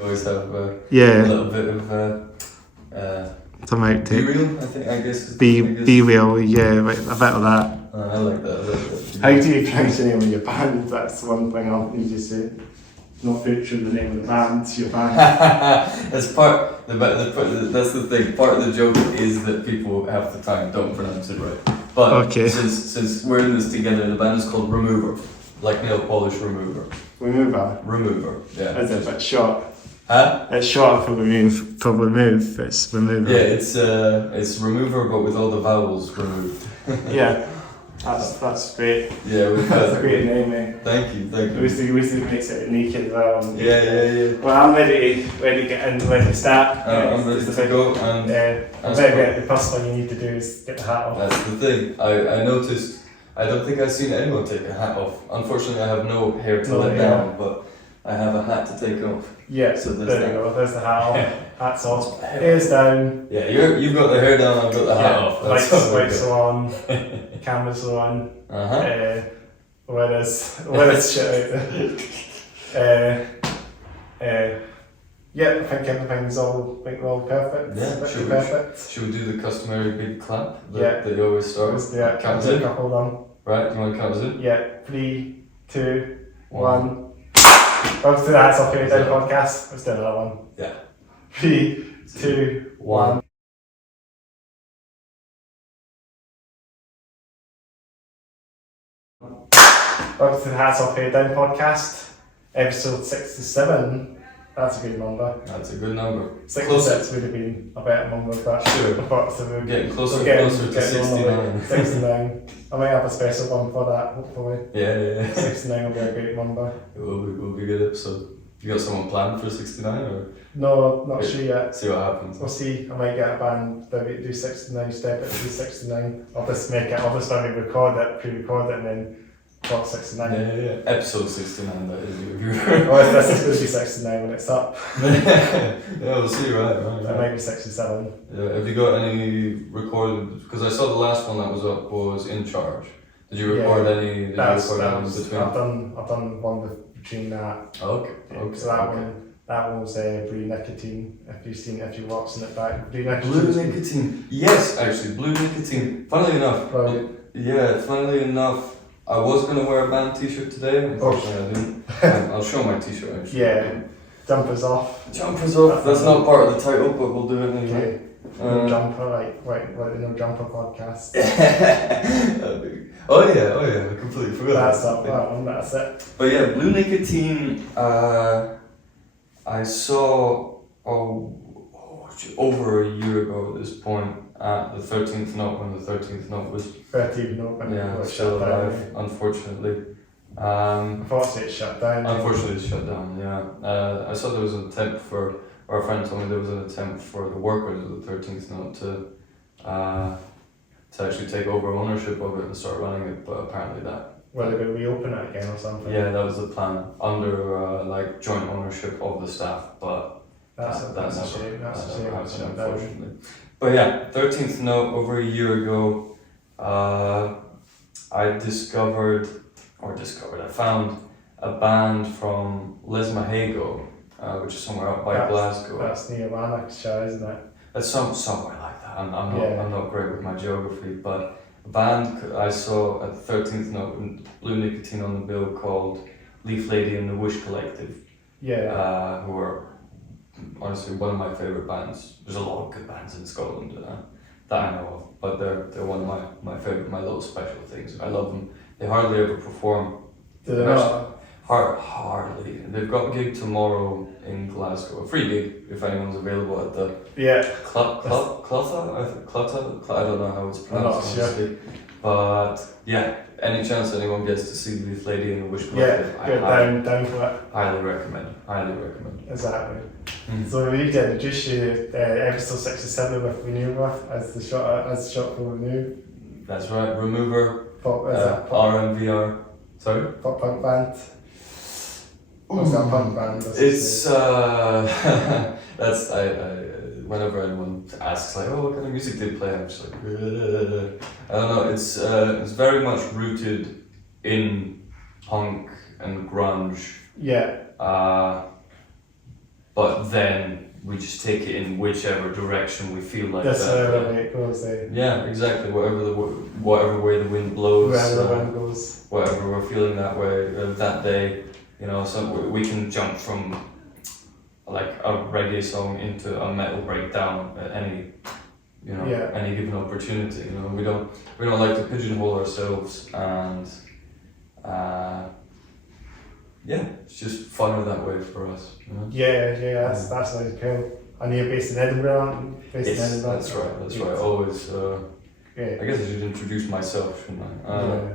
always have a Yeah, little bit of some outtakes. B-reel, I guess. B-reel, yeah, right, a bit of that. I like that. How do you pronounce the name of your band? That's one thing I'll need to say. Not featuring the name of the band, it's your band. That's the thing. Part of the joke is that people half the time don't pronounce it right. But Okay. since we're in this together, the band is called Remover, like nail polish remover. Remover, yeah. Is it a bit short? Huh? It's short for remove. It's remover. Yeah, it's remover, but with all the vowels removed. Yeah, that's great. Yeah, That's a great name, mate. Thank you. Obviously makes it unique as well. Yeah. Well, I'm ready to get in, ready to start. I'm ready to go. And the first thing you need to do is get the hat off. that's the thing. I noticed. I don't think I've seen anyone take a hat off. Unfortunately, I have no hair to let down, but I have a hat to take off. Yeah, so there you go. There's the hat off. Hat's off. Hair's down. Yeah, you've got the hair down. I've got the hat off. Lights are on. Cameras are on. Where's shit out there? Yeah, I think everything's all perfect. Yeah, should we do the customary big clap that you always start? Yeah, count in. Couple on. Right, you want to count us in? Yeah, 3, 2, 1. Welcome to the Hats Off Here Down podcast. Let's do another one. Yeah. 3, 2, 1. Welcome to the Hats Off Here Down podcast, episode 67. That's a good number. That's a good number. 66 would have been a better number, but sure. So we're getting closer to 69. 69. I might have a special one for that, hopefully. Yeah. 69 will be a great number. It will be a good episode. You got someone planned for 69 or? No, not sure yet. See what happens. We'll see. I might get a band that do 69, step it to 69. I'll just maybe record it, pre-record it, and then talk 69. Yeah. Episode 69, that is. Well, this is going to be 69 when it's up. Yeah, we'll see, right. It might be 67. Yeah, have you got any recorded? Because I saw the last one that was up was In Charge. Did you record any? Did you record any in between? I've done one between that. Okay. So that one was Blue Nicotine. If you're watching it back, Blue Nicotine. Yes, actually, Blue Nicotine. Funnily enough, I was gonna wear a band T-shirt today. Unfortunately, I didn't. I'll show my T-shirt actually. Yeah. Jumpers off. That's not part of the title, but we'll do it anyway. Jumper, Jumper podcast. Oh yeah, I completely forgot. That's it. But yeah, Blue Nicotine, I saw over a year ago at this point at the 13th note when the 13th note was 13th note when it was still alive, unfortunately. Unfortunately it's shut down. I saw there was an attempt for, or a friend told me there was an attempt for the workers of the 13th note to actually take over ownership of it and start running it, but apparently that. Well, they're going to reopen it again or something. Yeah, that was the plan under joint ownership of the staff, but that's a shame. That's a shame. Unfortunately. But yeah, 13th note over a year ago. I found a band from Lismahago, which is somewhere up by Glasgow. That's near Lanarkshire, isn't it? It's somewhere like that. I'm not great with my geography, but a band I saw at the 13th note with Blue Nicotine on the bill called Leaf Lady and the Wish Collective. Yeah. Who are honestly one of my favourite bands. There's a lot of good bands in Scotland that I know of, but they're one of my favourite, my little special things. I love them. They hardly ever perform. Do they not? Hardly. They've got a gig tomorrow in Glasgow, a free gig if anyone's available at the Clutha. I don't know how it's pronounced honestly. But yeah, any chance anyone gets to see Leaf Lady and the Wish Collective, down for it. Highly recommend. Exactly. So we need to introduce you episode 67 with Remover as the short for Renew. That's right, Remover. RMVR. Sorry? Pop punk band. What's that punk band? It's that's whenever anyone asks like, oh, what kind of music do you play? I'm just like, I don't know. It's very much rooted in punk and grunge. Yeah. but then we just take it in whichever direction we feel like That's that. where the way it goes. Yeah, exactly. Whatever way the wind blows. Wherever the wind goes. Whatever we're feeling that way that day, you know. So we can jump from like a reggae song into a metal breakdown at any, you know, any given opportunity. You know, we don't like to pigeonhole ourselves, and yeah, it's just funner that way for us. You know? Yeah, that's really cool. And you're based in Edinburgh, aren't you? Based in Edinburgh. That's right. Always. I guess I should introduce myself, shouldn't I?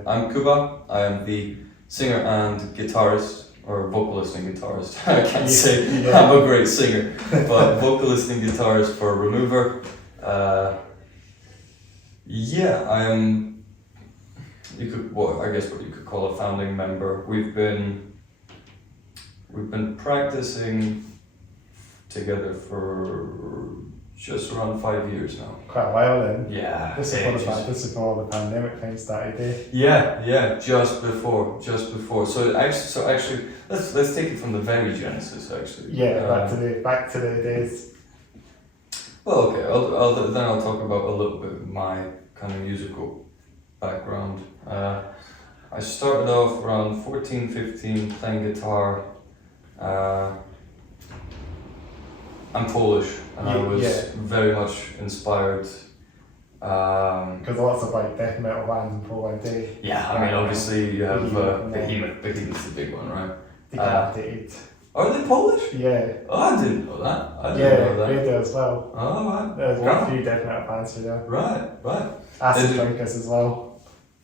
I'm Kuba. I am the singer and guitarist, or vocalist and guitarist. I can't say I'm a great singer, but vocalist and guitarist for Remover. I am. I guess what you could call a founding member. We've been practicing together for just around 5 years now. Quite a while then. Yeah. This is before the pandemic thing started, eh? Yeah, just before. So actually, let's take it from the very genesis. Actually. Yeah, back to the days. Well, okay. I'll talk about a little bit of my kind of musical background. I started off around 14, 15 playing guitar. I'm Polish, and I was very much inspired. Because lots of like death metal bands in Poland, eh? Yeah, I mean, obviously you have Behemoth. Behemoth's the big one, right? Decapitated. Are they Polish? Yeah. Oh, I didn't know that. They do as well. Oh, right. There's a few death metal bands here. Right. Acid Drinkers as well.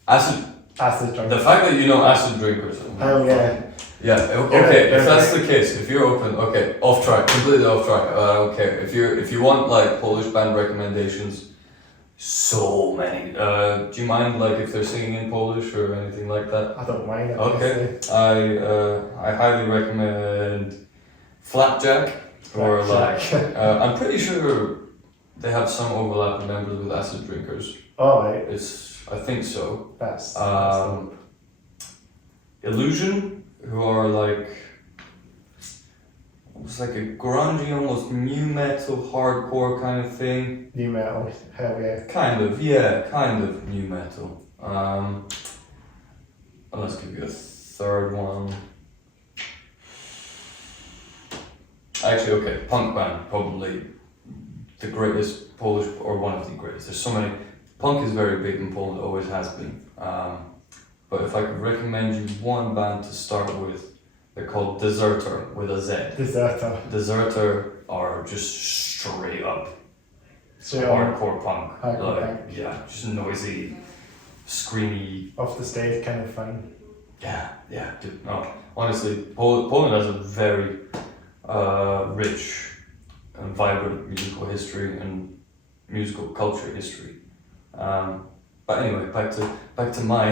Acid Drinkers. The fact that you know Acid Drinkers. Oh yeah. Yeah. Okay. If that's the case, if you're open, okay, off track, completely off track. I don't care. If you want like Polish band recommendations, so many. Do you mind like if they're singing in Polish or anything like that? I don't mind. Okay. I highly recommend Flapjack. Or like I'm pretty sure they have some overlapping members with Acid Drinkers. Oh right. I think so. That's Illusion, who are like, it's like a grungy, almost new metal, hardcore kind of thing. New metal, hell yeah. Kind of new metal. Let's give you a third one. Actually, okay, punk band, probably the greatest Polish, or one of the greatest. There's so many. Punk is very big in Poland, always has been. But if I could recommend you one band to start with, they're called Deserter with a Z. Deserter are just straight up hardcore punk. Yeah, just noisy, screamy. Off the stage kind of fun. Yeah, dude. No, honestly, Poland has a very rich and vibrant musical history and musical culture history. But anyway, back to my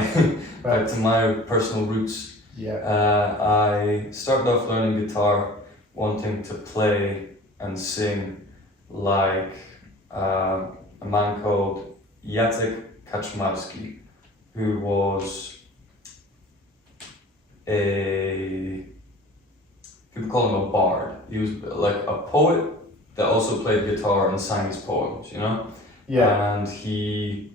back to my personal roots. Yeah. I started off learning guitar, wanting to play and sing like a man called Jacek Kaczmarski, who was people call him a bard. He was like a poet that also played guitar and sang his poems, you know? Yeah. And he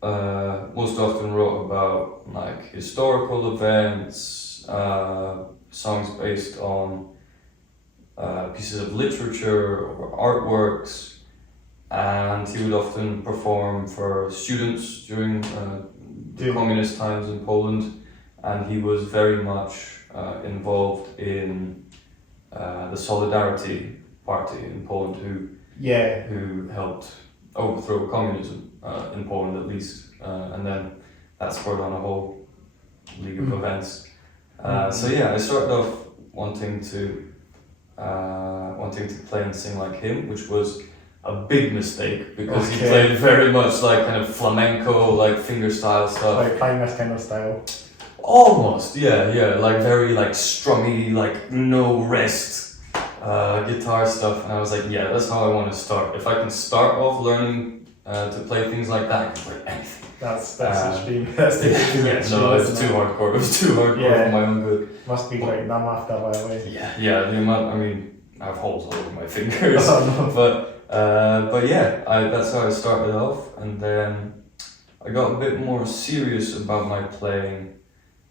most often wrote about like historical events, songs based on pieces of literature or artworks, and he would often perform for students during the communist times in Poland, and he was very much involved in the Solidarity Party in Poland, who helped overthrow communism in Poland at least, and then that spurred on a whole league of events. So yeah, I started off wanting to play and sing like him, which was a big mistake because he played very much like kind of flamenco, like fingerstyle stuff. Like playing that kind of style. Almost, yeah, like very like strummy, like no rest guitar stuff, and I was like, yeah, that's how I want to start. If I can start off learning to play things like that, I can play anything. That's the stream. That's the no, it was too hardcore. It was too hardcore for my own good. Must be like numb after a while. Yeah, the amount. I mean, I have holes all over my fingers. Oh, no. But yeah, that's how I started off, and then I got a bit more serious about my playing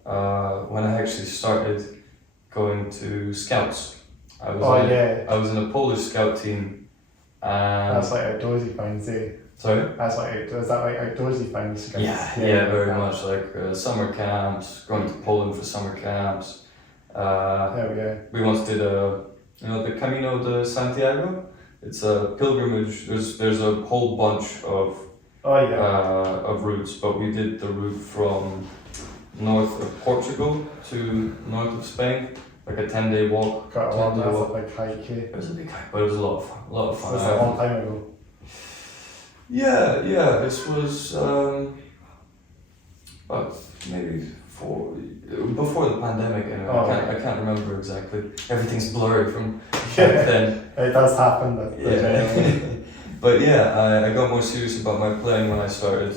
when I actually started going to scouts. I was in a Polish scout team, and That's like outdoorsy things, eh? sorry. Is that like outdoorsy things? Yeah, very much like summer camps, going to Poland for summer camps. We once did the Camino de Santiago. It's a pilgrimage. There's a whole bunch of routes, but we did the route from north of Portugal to north of Spain, like a 10-day walk. Got a long big hike, eh? It was a big hike, but it was a lot of fun. Was that a long time ago? Yeah. This was about maybe before the pandemic. Anyway, I can't remember exactly. Everything's blurry from back then. It does happen. But yeah, I got more serious about my playing when I started,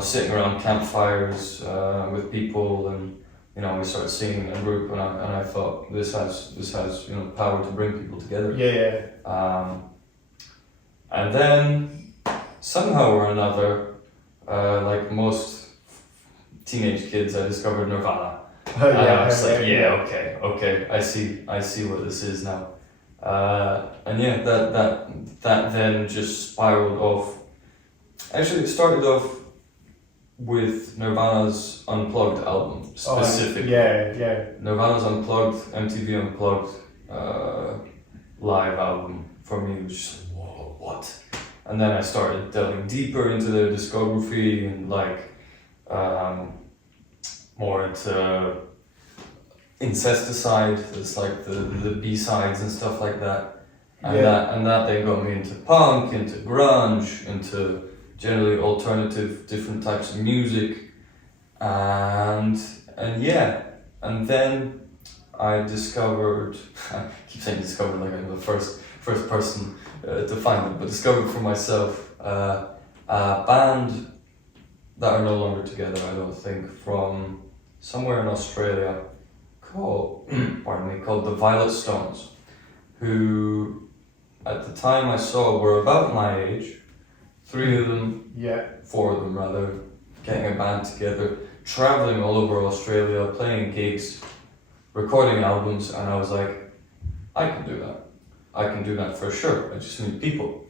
sitting around campfires with people, and we started singing in a group, and I thought this has power to bring people together. And then somehow or another, like most teenage kids, I discovered Nirvana. I was like, okay, I see what this is now. And yeah, that then just spiraled off. Actually, it started off with Nirvana's Unplugged album specifically. Nirvana's Unplugged, MTV Unplugged live album for me was just like, whoa, what? And then I started delving deeper into their discography and more into Incesticide. It's like the B-sides and stuff like that. And that then got me into punk, into grunge, into generally alternative, different types of music. And then I discovered, I keep saying discovered like I'm the first person to find it, but discovered for myself a band that are no longer together, I don't think, from somewhere in Australia called the Violet Stones, who at the time I saw were about my age, 4 of them rather, getting a band together, traveling all over Australia, playing gigs, recording albums, and I was like, I can do that. I can do that for sure. I just need people.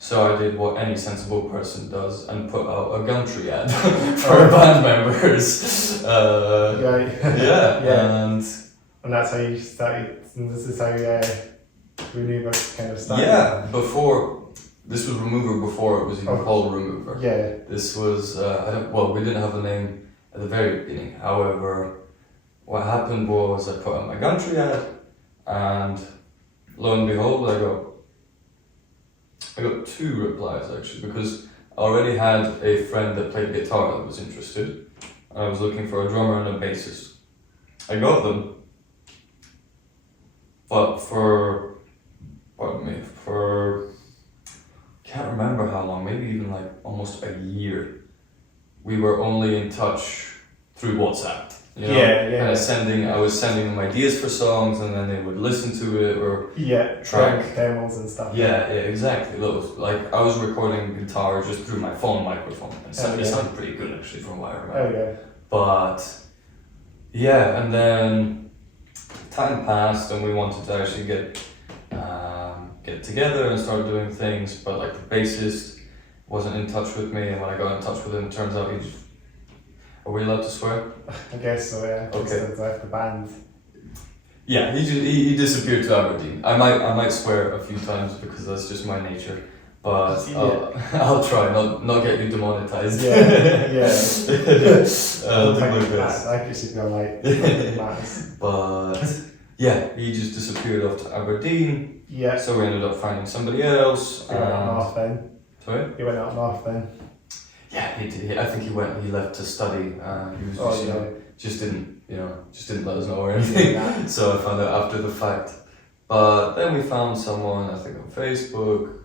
So I did what any sensible person does and put out a Gumtree ad for band members. And that's how you started. And this is how Remover kind of started. Yeah, this was Remover before it was even called Remover. Yeah. This was we didn't have the name at the very beginning. However, what happened was I put out my Gumtree ad, and lo and behold, I got 2 replies actually, because I already had a friend that played guitar that was interested. I was looking for a drummer and a bassist. I got them, but for can't remember how long, maybe even like almost a year, we were only in touch through WhatsApp. I was sending them ideas for songs, and then they would listen to it or track demos and stuff. Yeah, exactly. Those, like I was recording guitar just through my phone microphone, and it sounded pretty good actually from what I remember. But and then time passed, and we wanted to actually get together and start doing things, but like the bassist wasn't in touch with me, and when I got in touch with him, it turns out are we allowed to swear? I guess so, yeah. Okay. Just left the band. Yeah, he disappeared to Aberdeen. I might swear a few times because that's just my nature, but I'll try not get you demonetized. I'll do my best. I could see going like But he just disappeared off to Aberdeen. Yeah. So we ended up finding somebody else. He went up north then. Sorry? He went up north then. Yeah, he did. I think he left to study. He was just didn't let us know or anything. So I found out after the fact. But then we found someone, I think on Facebook.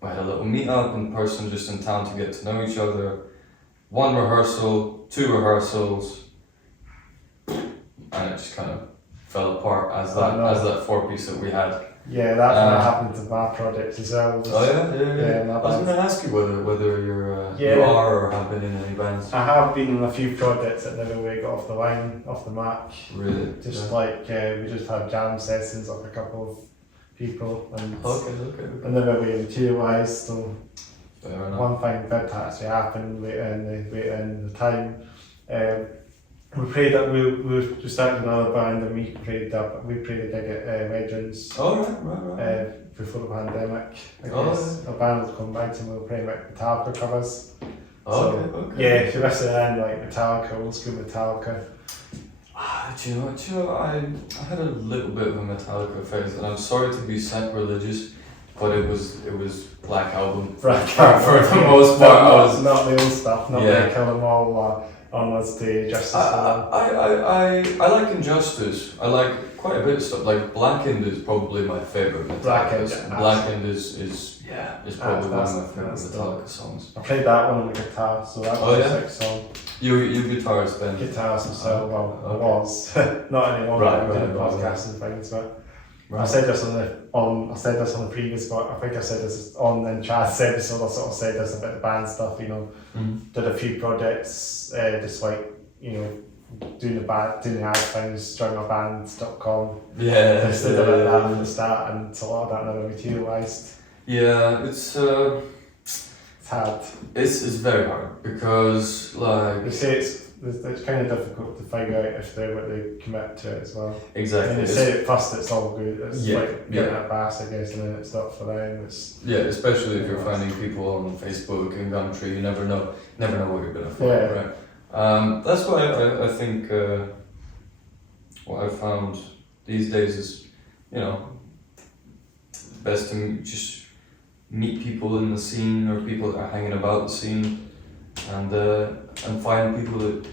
We had a little meet-up in person just in town to get to know each other. 1 rehearsal, 2 rehearsals, and it just kind of fell apart as Oh, no. that 4-piece that we had. Yeah, that kind of happened to my projects as well. Oh yeah. My I was band. going to ask you whether you're Yeah. you are or have been in any bands. I have been in a few projects that never really got off the line, off the mark. Really? Just Yeah. like we just had jam sessions of a couple of people and Okay. and never really materialised. So Fair enough. one thing did actually happen later in the time. We played that we started another band and we played a gig at Legends Oh right. before the pandemic. I Oh, guess a band was coming back and we were playing like Metallica covers. Okay. Yeah, if you listen in like Metallica, old school Metallica. Do you know? I had a little bit of a Metallica phase, and I'm sorry to be sacrilegious, but it was Black Album. Black for Album, the most part. I was not the old stuff, not Yeah. the Kill 'Em All or Onwards to Justice. I like Injustice. I like quite a bit of stuff. Like Blackened is probably my favorite Metallica. Blackened is probably one of my favorite Metallica songs. I played that one on the guitar, so that was a sick song. You guitarist then? Guitarist myself, I was not anymore. I'm doing podcasts and things, but. I said this I said this on the previous one. I think I said this on in Chad's episode. I sort of said this about the band stuff. Did a few projects, just like doing the ad things, strummerband.com. Yeah. Just did about that from the start, and so a lot of that never materialised. Yeah, it's hard. It's very hard because They say it's kind of difficult to figure out if they what they commit to it as well. exactly. And they say at first it's all good. It's Yeah, like getting a bass, I guess, and then it's not for them. Especially if you're finding people on Facebook and Gumtree, you never know what you're gonna find, right? That's why I think what I found these days is, best to just meet people in the scene or people that are hanging about the scene, and find people that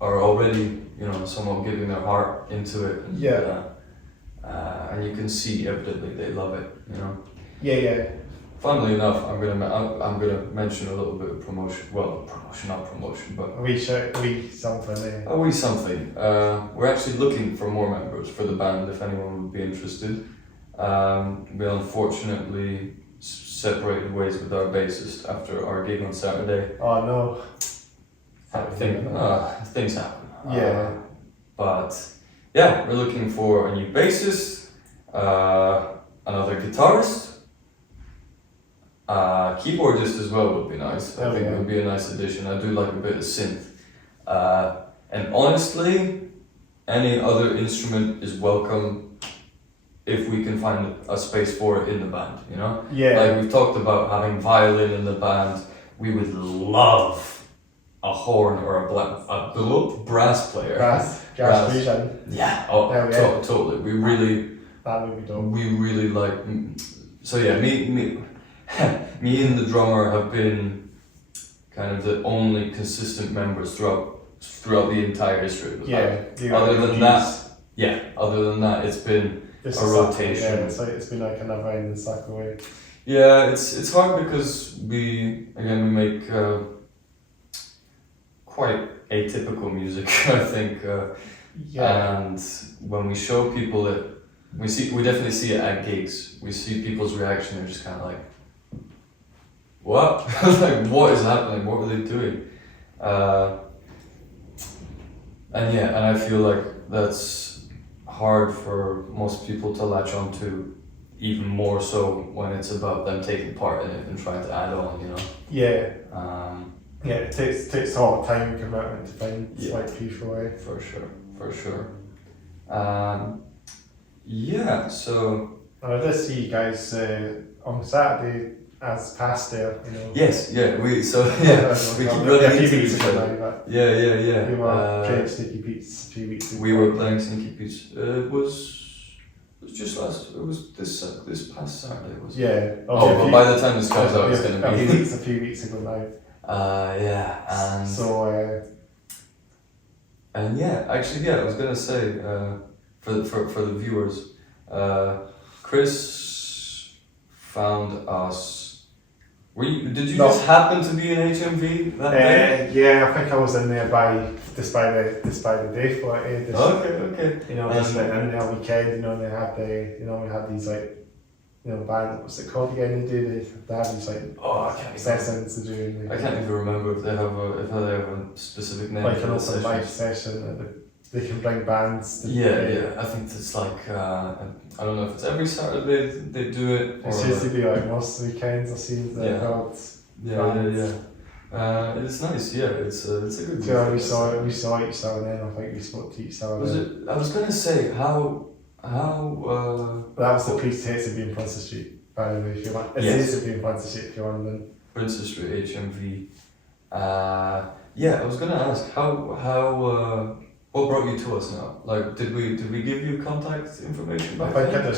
are already somewhat giving their heart into it. And you can see evidently they love it. Yeah. Funnily enough, I'm gonna mention a little bit of promotion. Well, not promotion, but We something there. a wee something. We're actually looking for more members for the band if anyone would be interested. We unfortunately separated ways with our bassist after our gig on Saturday. Oh no. Things happen. Yeah. But yeah, we're looking for a new bassist, another guitarist, keyboardist as well would be nice. I think it would be a nice addition. I do like a bit of synth. And honestly, any other instrument is welcome if we can find a space for it in the band, Yeah. Like we've talked about having violin in the band. We would love a horn or a brass player. Brass fusion. Yeah. Totally. That would be dope. We really like. So yeah, me and the drummer have been kind of the only consistent members throughout the entire history of the band. Other than that, it's been a rotation. It's been like another end and suck away. Yeah, it's hard because we make quite atypical music, I think. And when we show people it, we definitely see it at gigs. We see people's reaction. They're just kind of like, "What? Like, what is happening? What are they doing?" And I feel like that's hard for most people to latch onto, even more so when it's about them taking part in it and trying to add on, Yeah. It takes a lot of time and commitment to find people. For sure. So. I did see you guys on Saturday as past there. Yes. Yeah. We keep running into each other. Yeah. We were playing Sneaky Pete's a few weeks ago. We were playing Sneaky Pete's. It was this past Saturday, was it? Yeah. But by the time this comes out, it's going to be a few weeks ago now. And so. I was gonna say for the viewers, Chris found us Did you No. just happen to be in HMV that day? Yeah, I think I was in there just by the day for it. Okay. You know, just went in there weekend. You know, we had these like, you know, band. What's it called again? They have these like I can't even. sessions to do. I can't even remember if they have a specific name. Like for an the open mic sessions. session that they can bring bands. Yeah. I think it's like I don't know if it's every Saturday they do it. It seems to be like most weekends. I see the gods. Yeah. It's nice. Yeah, it's a good. Yeah, we saw each other, and then I think we spoke to each other. Was it? I was gonna say how. That was the Priest Hates of being Princess Street, by the way. If you want, it says to be in Princess Street if you want them. Princess Street HMV. I was gonna ask how what brought you to us now? Like, did we give you contact information? I Back think then? I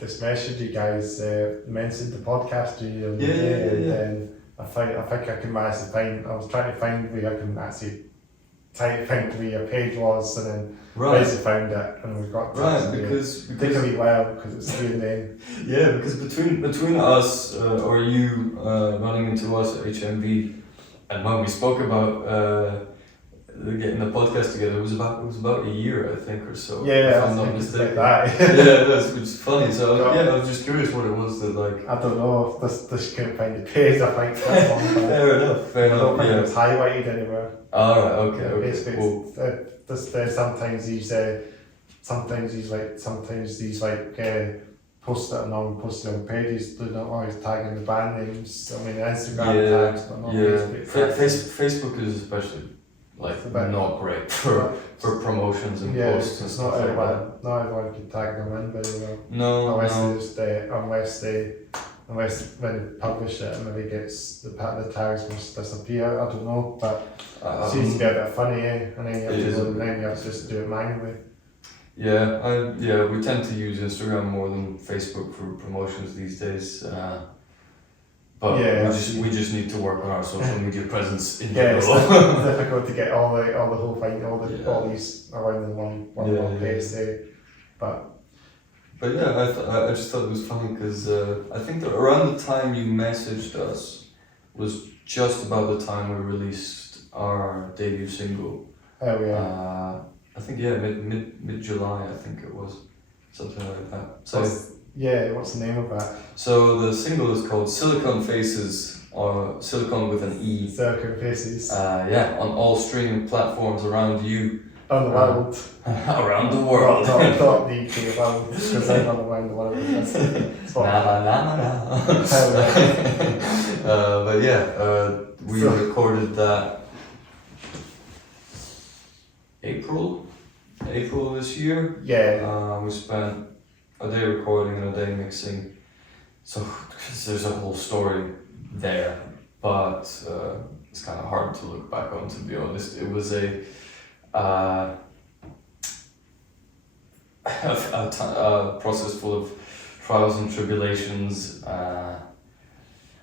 just messaged you guys, mentioned the podcast to you, and then I think I can manage to find. I was trying to find where I can actually find where your page was, and then Raisa found it, and we've got because it took a wee while because it's through name. Yeah, because between us or you running into us at HMV, and when we spoke about getting the podcast together, it was about a year, I think, or so. Yeah, if I'm not mistaken. Like that. Yeah, that's which is funny. So I was just curious what it was that like. I don't know if this couldn't find the page. I think that's one. Fair enough. I don't think it's highlighted anywhere. All right. Okay. Basically, sometimes these posts that are normally posted on pages do not always tag in the band names. I mean, Instagram tags, but not Facebook tags. Facebook is especially not great for promotions and posts and stuff like that. Not everyone can tag them in very well. No. Unless when they publish it, maybe gets the tags must disappear. I don't know, but it seems to be a bit funny, and then you have to just do it manually. Yeah, we tend to use Instagram more than Facebook for promotions these days. But we just need to work on our social media presence in general. It's difficult to get all the whole thing, all these around in one place. But I just thought it was funny because I think that around the time you messaged us was just about the time we released our debut single. Oh yeah. I think mid July, I think it was something like that. So what's the name of that? So the single is called Silicon Faces, or Silicon with an E. Silicon Faces. On all streaming platforms around you. On the world. Around the world. Not the UK world, because I'm not around the world. But we recorded that April this year. Yeah. We spent a day recording and a day mixing. So there's a whole story there, but it's kind of hard to look back on, to be honest. It was a process full of trials and tribulations.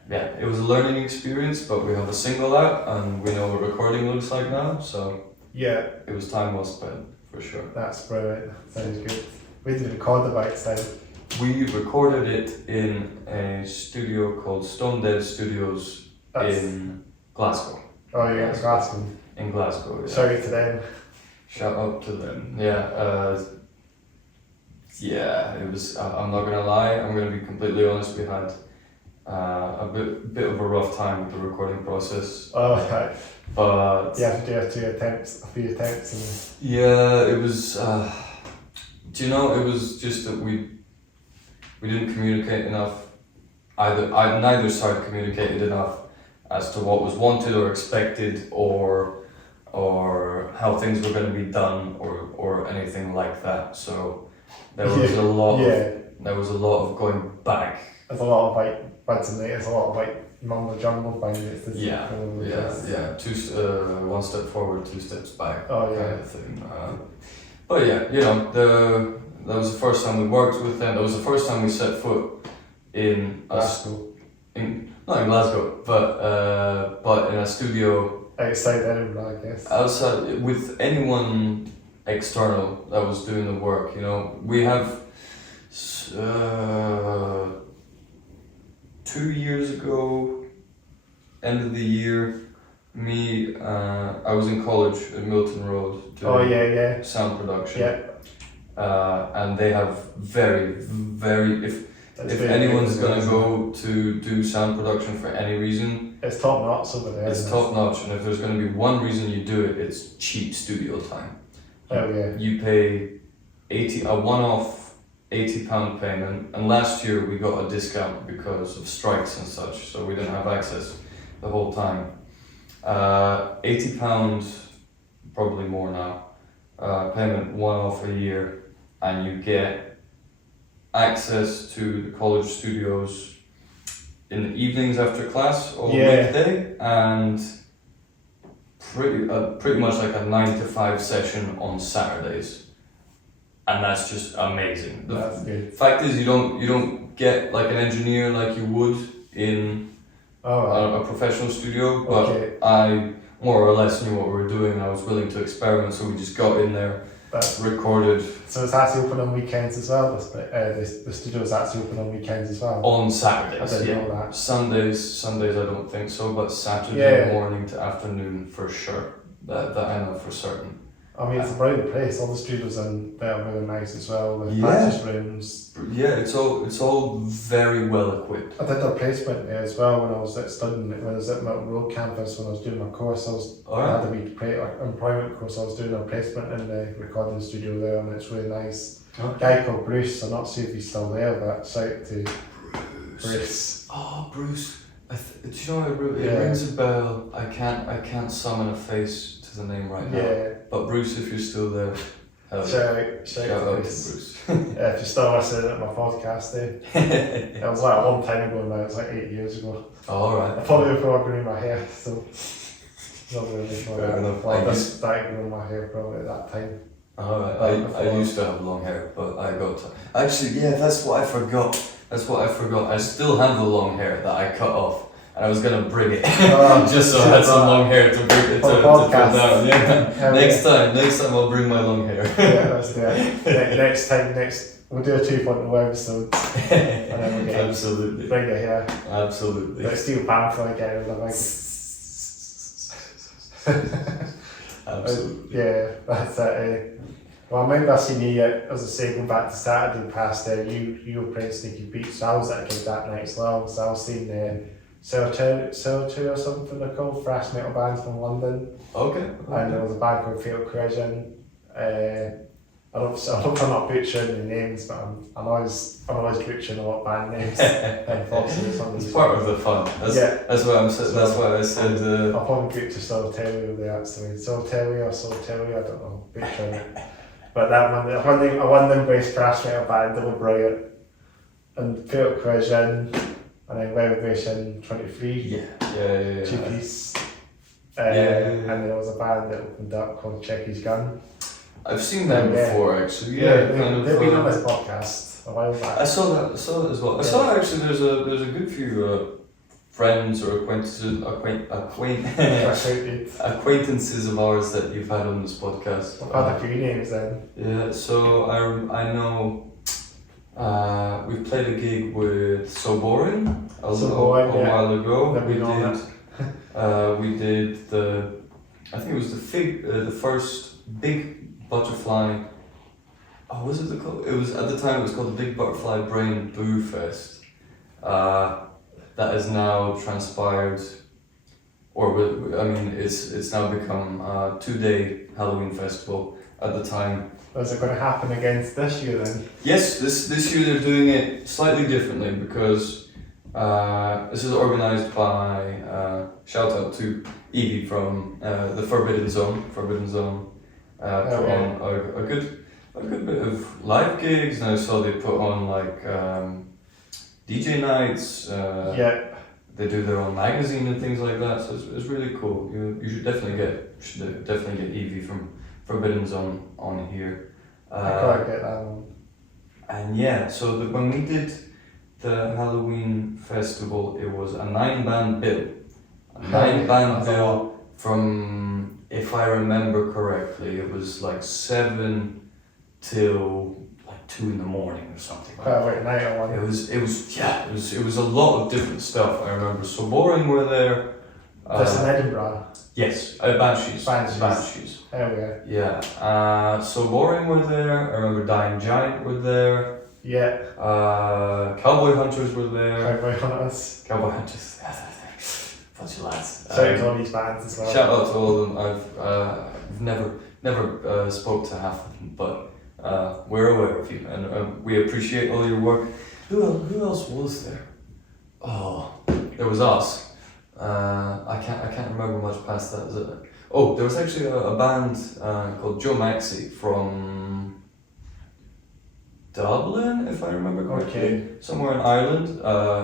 It was a learning experience, but we have a single out and we know what recording looks like now, so it was time well spent, for sure. That's brilliant. Sounds good. We did record the bike side. We recorded it in a studio called Stone Dead Studios in Glasgow. Oh yeah, Glasgow. In Glasgow, yeah. Shout out to them. Shout out to them. It was. I'm not gonna lie. I'm gonna be completely honest. We had a bit of a rough time with the recording process. Oh, okay. But you have to do a few attempts. It was. It was just that we didn't communicate enough. Neither side communicated enough as to what was wanted or expected, or how things were going to be done, or anything like that. So there was a lot. There was a lot of going back. There's a lot of there's a lot of mumbo jumbo things. One step forward, two steps back. Oh yeah. Kind of thing. That was the first time we worked with them. That was the first time we set foot in Glasgow. Not in Glasgow, but in a studio outside Edinburgh, I guess. Outside, with anyone external that was doing the work. We have 2 years ago. I was in college at Milton Road doing sound production. Yeah. And they have very if anyone's gonna go to do sound production for any reason, it's top notch over there. It's top notch, and if there's gonna be one reason you do it, it's cheap studio time. Oh yeah. You pay a one-off £80 payment, and last year we got a discount because of strikes and such, so we didn't have access the whole time. £80, probably more now, payment one-off a year, and you get access to the college studios in the evenings after class or weekday, and pretty much like a 9 to 5 session on Saturdays. And that's just amazing. That's good. Fact is, you don't get like an engineer like you would in a professional studio, but I more or less knew what we were doing, and I was willing to experiment, so we just got in there, recorded. So it's actually open on weekends as well. The studio is actually open on weekends as well. On Saturdays, I didn't know that. Sundays I don't think so, but Saturday morning to afternoon for sure. That I know for certain. I mean, it's a brilliant place. All the studios in there are really nice as well. The practice rooms. Yeah, it's all very well equipped. I did a placement there as well when I was studying. When I was at Milton Road campus, when I was doing my course, I had a wee employment course. I was doing a placement in the recording studio there, and it's really nice. A guy called Bruce. I'm not sure if he's still there, but shout out to Bruce. Oh, Bruce. Do you know it rings a bell? I can't summon a face to the name right now. Yeah. But Bruce, if you're still there, shout out to Bruce. If you're still listening at my podcast, it was like a long time ago now. It's like 8 years ago. Oh, alright. I probably before growing my hair, so not really fair enough. I just started growing my hair probably at that time. Alright, I used to have long hair, but I got actually, that's what I forgot. I still have the long hair that I cut off, and I was gonna bring it just so I had some long hair to bring it to put down. Yeah. Next time I'll bring my long hair. Yeah, that's it. Next we'll do a 2.0 episode, and then we'll get absolutely bring your hair. Absolutely. But steal Banshee again with the mic. Absolutely. Yeah, that's it. Well, I remember seeing you, as I say, going back to Saturday past there, you were playing Sneaky Beach, so I was at a gig that night as well, so I was seeing Cell2 or something they're called, thrash metal band from London. Okay. And there was a band called Fatal Collision. I hope I'm not butchering the names, but I'm always butchering a lot of band names. It's part of the fun. That's why I said. I'll probably butcher Solitario there actually. Solitario, I don't know, butchering it. But that one, I won them Brace Crash Metal Band, they were brilliant. And Fatal Collision, and then Revelation 23. Yeah. Two piece. And there was a band that opened up called Checky's Gun. I've seen them before actually. They've been on this podcast a while back. I saw that as well. I saw actually there's a good few friends or acquaintances of ours that you've had on this podcast. I've had a few names then. Yeah, so I know we played a gig with So Boring a while ago. We did I think it was the first big butterfly. Oh, was it called? It was at the time. It was called the Big Butterfly Brain Boo Fest. That has now transpired, it's now become a 2-day Halloween festival. At the time. Is it going to happen against this year then? Yes, this year they're doing it slightly differently because this is organised by shout out to Evie from the Forbidden Zone. Put on a good bit of live gigs, and I saw they put on like DJ nights. They do their own magazine and things like that, so it's really cool. You should definitely get Evie from Forbidden Zone on here. I gotta get that one. And so when we did the Halloween festival, it was a 9-band bill. From, if I remember correctly, it was like 7 till like 2 in the morning or something. Night or one. It was a lot of different stuff. I remember So Boring were there. This in Edinburgh. Yes, Banshees. Banshees. Oh yeah. Yeah. So Boring were there. I remember Dying Giant were there. Yeah. Cowboy Hunters were there. Cowboy Hunters. Cowboy Hunters. Bunch of lads. Shout out to all these bands as well. Shout out to all of them. I've never spoke to half of them, but we're aware of you and we appreciate all your work. Who else was there? Oh, there was us. I can't remember much past that. Oh, there was actually a band called Joe Maxey from Dublin, if I remember correctly. Okay. Somewhere in Ireland.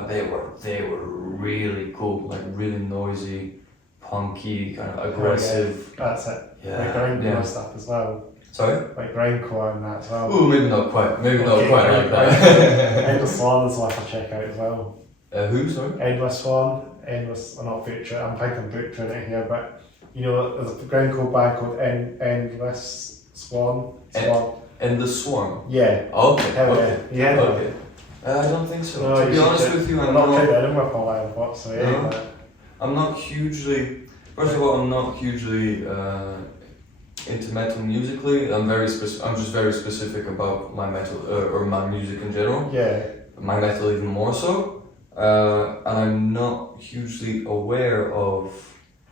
They were really cool, like really noisy, punky, kind of aggressive. Yeah, that's it. Yeah. Like grindcore stuff as well. Sorry? Like grindcore and that as well. Ooh, maybe not quite. Maybe not Okay, quite like that. Endless Swan is worth a check out as well. Who, sorry? Endless Swan. I'm not butchering. I'm thinking butchering it here, but you know, there's a grindcore band called Endless Swan. And the Swarm. Yeah. Okay. Hell yeah. Okay. I don't think so. No, To be honest with you, I'm not played Edinburgh for a while, but so yeah. No. But I'm not hugely. First of all, I'm not hugely into metal musically. I'm just very specific about my metal or my music in general. yeah. My metal even more so. And I'm not hugely aware of.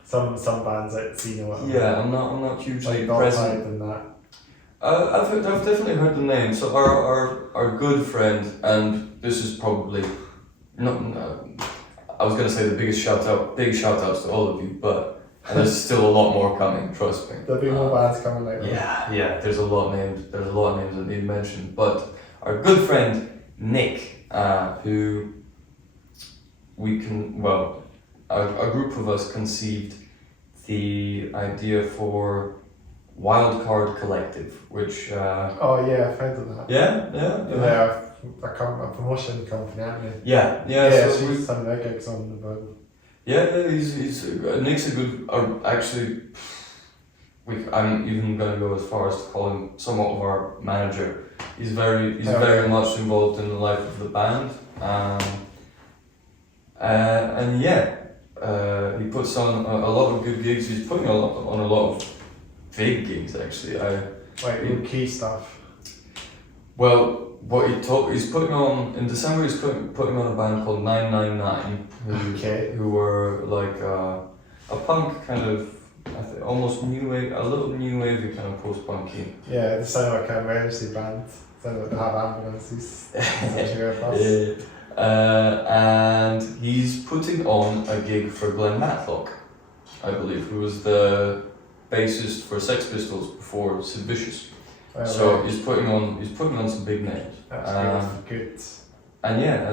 Some bands that see know what. Yeah, I'm not hugely like present. and that. I've definitely heard the name. So our good friend, and this is probably not. I was gonna say the big shout outs to all of you, but there's still a lot more coming. Trust me. There'll be more bands coming like that. Yeah. There's a lot of names. There's a lot of names that need mentioned. But our good friend Nick, who a group of us conceived the idea for Wildcard Collective, which Oh yeah, I've heard of that. yeah, A promotion company, aren't they? yeah. Yeah, So she's some of their gigs on the board. yeah, he's Nick's a good. Actually, I'm even gonna go as far as to call him somewhat of our manager. He's very much involved in the life of the band, and yeah, he puts on a lot of good gigs. He's putting on a lot of big gigs actually. Like key stuff. Well, he's putting on in December. He's putting on a band called 999, who were like a punk kind of, almost new wave, a little new wavy kind of post punky. Yeah, they sound like an emergency band. Sound like they have ambulances. And he's putting on a gig for Glenn Matlock, I believe, who was the bassist for Sex Pistols before Sid Vicious. So he's putting on some big names. That's good. And yeah,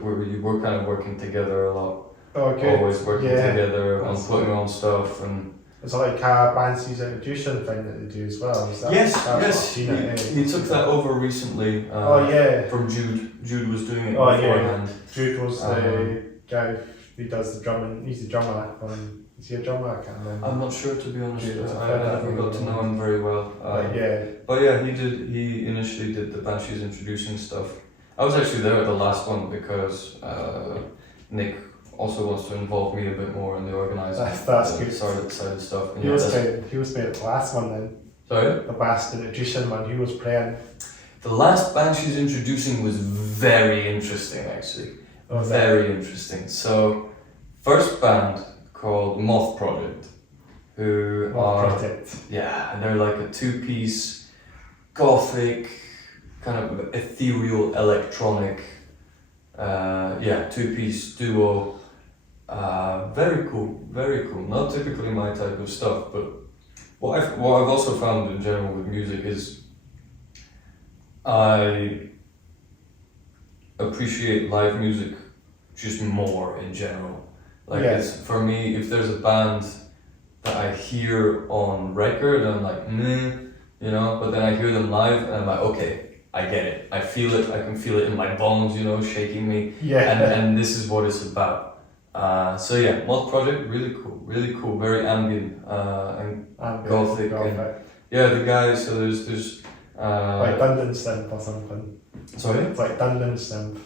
we're kind of working together a lot. Oh, good. Always working together on putting on stuff and. It's like a Banshee's introduction thing that they do as well. Yes. He took that over recently. From Jude. Jude was doing it beforehand. Yeah. Jude was the guy who does the drumming. He's the drummer. Is he a drummer? I can't remember. I'm not sure, to be honest. I never got to know him very well. But yeah, he initially did the Banshees introducing stuff. I was actually there at the last one because Nick also wants to involve me a bit more in the organising. That's good. Side of stuff. And he was playing at the last one then. Sorry? The last introduction one, he was playing. The last Banshees introducing was very interesting actually. Very interesting. So, first band called Moth Project, who and they're like a two-piece gothic kind of ethereal electronic two-piece duo. Very cool. Not typically my type of stuff, but what I've also found in general with music is I appreciate live music just more in general. Like it's, for me, if there's a band that I hear on record, I'm like, but then I hear them live and I'm like, okay, I get it. I feel it. I can feel it in my bones, shaking me. And this is what it's about. Moth Project, really cool, very ambient and gothic. The guys. So there's like Dundon Stimp or something. Sorry? It's like Dundon Stimp.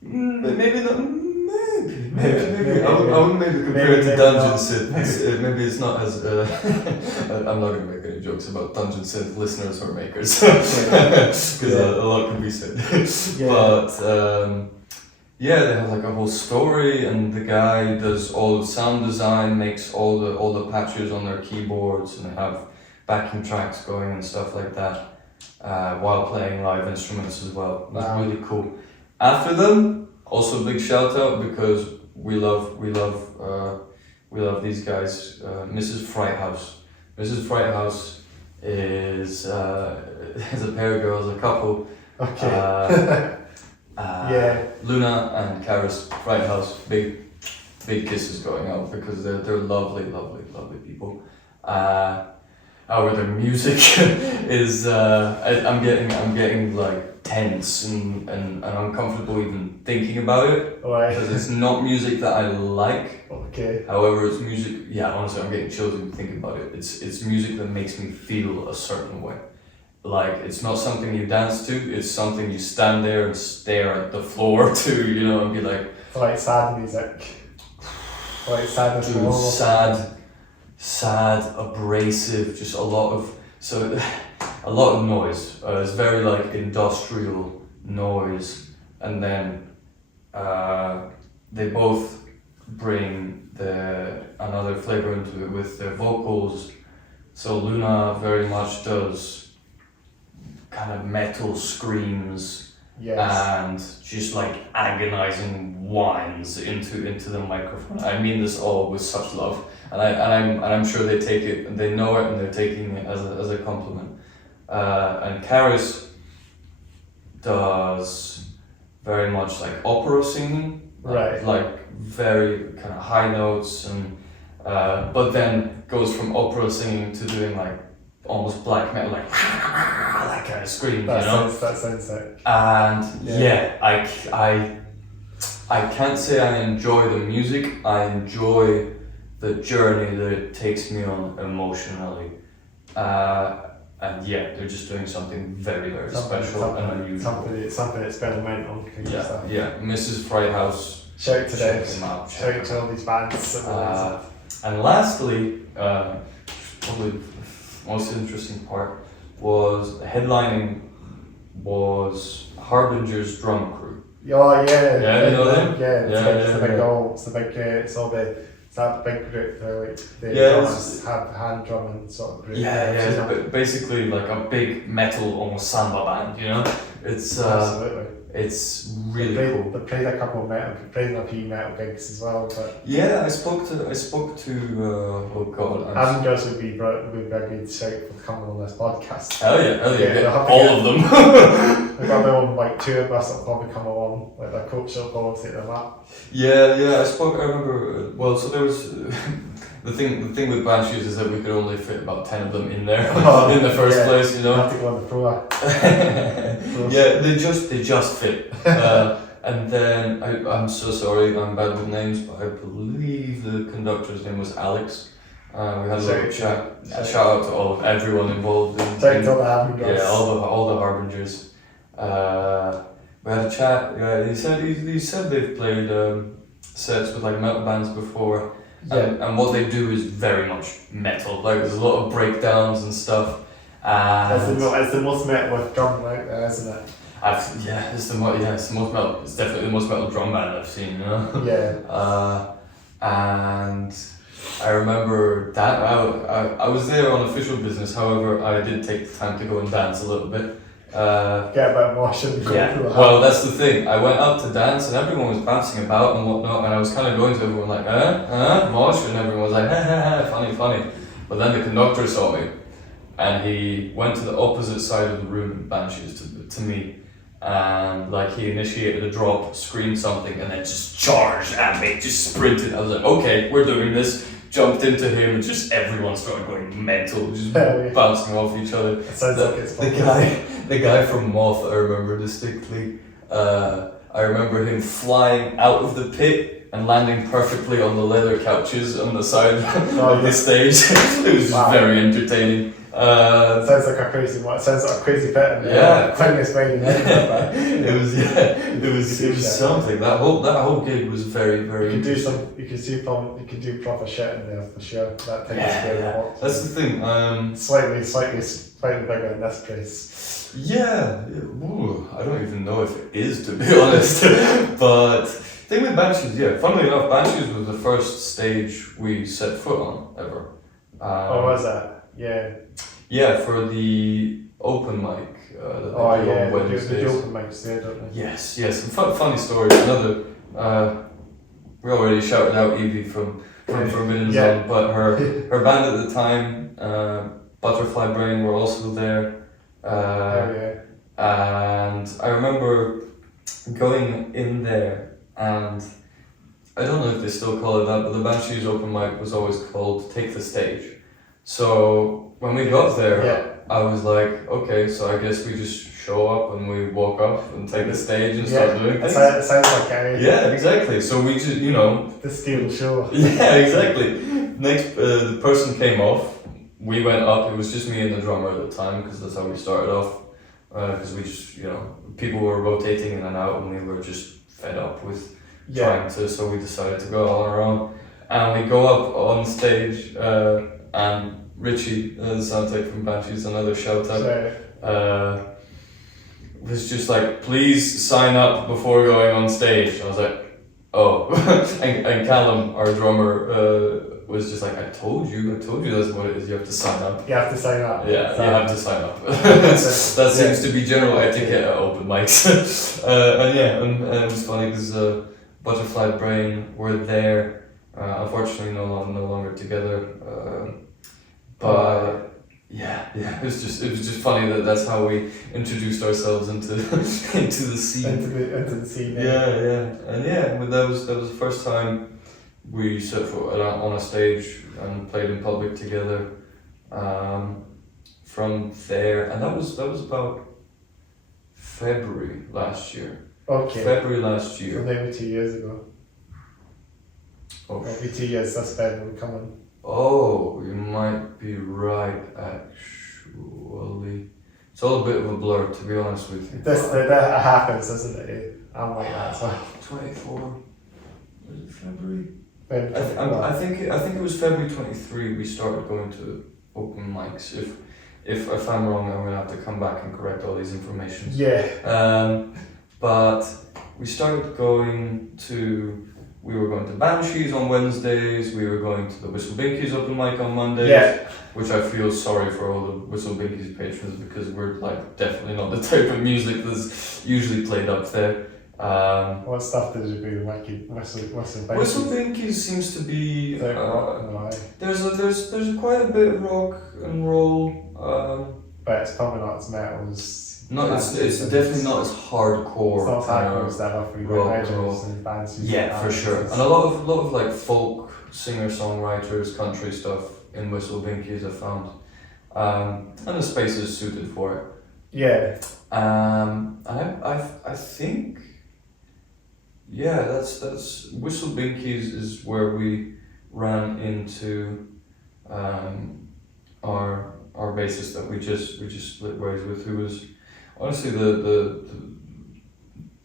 Maybe not. Maybe. Maybe. I wouldn't maybe compare it to Dungeon Synth. Maybe it's not as. I'm not gonna make any jokes about Dungeon Synth listeners or makers, because a lot can be said. But yeah, they have like a whole story, and the guy does all the sound design, makes all the patches on their keyboards, and they have backing tracks going and stuff like that, while playing live instruments as well. It was really cool. After them, also a big shout out, because we love these guys. Mrs. Frighthouse. Mrs. Frighthouse is a pair of girls, a couple. Okay. Luna and Karis Frighthouse, big kisses going out, because they're lovely people. However, their music is I'm getting like tense and uncomfortable even thinking about it, because it's not music that I like. Okay. However, it's music. Yeah, honestly, I'm getting chills even thinking about it. It's music that makes me feel a certain way. Like, it's not something you dance to, it's something you stand there and stare at the floor to, you know, and be like... Like sad music. Like sadness. Dude, sad, abrasive, just a lot of noise. It's very like industrial noise, and then they both bring another flavor into it with their vocals. So Luna very much does kind of metal screams, and just like agonizing whines into the microphone. I mean this all with such love, and I'm sure they take it, and they know it, and they're taking it as a compliment. And Karis does very much like opera singing, like very kind of high notes, and but then goes from opera singing to doing like almost black metal, like that kind of scream, that you know? That sounds sick. And I can't say I enjoy the music, I enjoy the journey that it takes me on emotionally. And yeah, they're just doing something very, very special and unusual. Something experimental. Yeah, Mrs. Frighthouse. Shout out to them. Shout out to all these bands. And lastly, probably the most interesting part was headlining was Harbinger's drum crew. Oh yeah. Yeah, you know them? It's the big goal. It's the big. It's that big group. They're like they have hand drumming sort of group. It's basically like a big metal, almost samba band. You know, it's absolutely. It's really cool. They played a couple of played a few metal gigs as well. But yeah, I spoke to oh god, Edinburgh would be a good shout for coming on this podcast. Hell yeah, all of them. We've got their own, like two of us will probably come along, like their coach will probably take them up. Yeah, I remember. Well, so there was. The thing with Banshees is that we could only fit about 10 of them in there in the first place, you know. You have to go on the floor. Yeah, they just fit. And then I'm so sorry, I'm bad with names, but I believe the conductor's name was Alex. We had a little chat. Shout out to everyone involved. All the Harbingers. We had a chat. Yeah, he said they've played sets with like metal bands before. And what they do is very much metal. Like there's a lot of breakdowns and stuff. It's the most metal with drum out there, isn't it? It's the most metal. It's definitely the most metal drum band I've seen. You know? Yeah. And I remember that I was there on official business. However, I did take the time to go and dance a little bit. Get a bit of motion. Well, that's the thing. I went up to dance and everyone was bouncing about and whatnot, and I was kind of going to everyone like, mosh, and everyone was like, funny. But then the conductor saw me, and he went to the opposite side of the room in Banshees to me, and like he initiated a drop, screamed something, and then just charged at me, just sprinted. I was like, okay, we're doing this. Jumped into him, and just everyone started going mental, just bouncing off each other. It sounds like it's fun. The guy from Moth, I remember distinctly. I remember him flying out of the pit and landing perfectly on the leather couches on the side of the stage. It was just very entertaining. Sounds like a crazy one. Sounds like a crazy bit. Funniest way in Edinburgh. It was something. That whole gig was very, very. You could do proper shit in there for sure. That thing is very hot. That's the thing. Slightly bigger in this place. Yeah. Ooh, I don't even know if it is, to be honest. But thing with Banshees, funnily enough, Banshees was the first stage we set foot on ever. Was that? Yeah. Yeah, for the open mic. That they do on Wednesdays. The open mics there, don't they? Yes. And funny story. Another. We already shouted out Evie from Forbidden Zone, but her band at the time, Butterfly Brain, were also there. And I remember going in there, and I don't know if they still call it that, but the Banshees open mic was always called Take the Stage. So when we got there, I was like, okay, so I guess we just show up and we walk up and take the stage and start doing things. It sounds like Gary. Yeah, exactly. So we just, the steel show. Yeah, exactly. Next, the person came off. We went up. It was just me and the drummer at the time, because that's how we started off. Because we just, people were rotating in and out, and we were just fed up with trying to. So we decided to go on our own, and we go up on stage, and Richie, the sound tech from Banshee's, another shout out, was just like, please sign up before going on stage. I was like, oh. and Callum, our drummer, was just like, I told you that's what it is, you have to sign up. You have to sign up. Yeah, you have to sign up. That seems to be general etiquette at open mics. and it was funny because Butterfly Brain were there, unfortunately no longer together. But it was just funny that's how we introduced ourselves into the scene. Into the scene. And that was the first time we set foot on a stage and played in public together. From there, and that was about February last year. Okay. February last year. So maybe 2 years ago. Oh. Maybe 2 years. That's February coming. Oh, you might be right. Actually, it's all a bit of a blur, to be honest with you. That happens, doesn't it? I'm like that. So. 24. Was it February? I think it was February 23. We started going to open mics. If I'm wrong, I'm gonna have to come back and correct all these information. Yeah. But we started going to. We were going to Banshees on Wednesdays. We were going to the Whistle Binkies open mic on Mondays. Yeah. Which I feel sorry for all the Whistle Binkies patrons, because we're like definitely not the type of music that's usually played up there. What stuff did you do? Whistle Binkies? Whistle Binkies seems to be there's quite a bit of rock and roll. But it's probably not as metal as. No, it's definitely not as hardcore. It's not as hardcore as that off rock and bands. Yeah, for sure. And a lot of like folk singer-songwriters, country stuff in Whistle Binkies I found. And the space is suited for it. Yeah. And I think that's Whistle Binkies is where we ran into our bassist that we just split ways with, who was honestly the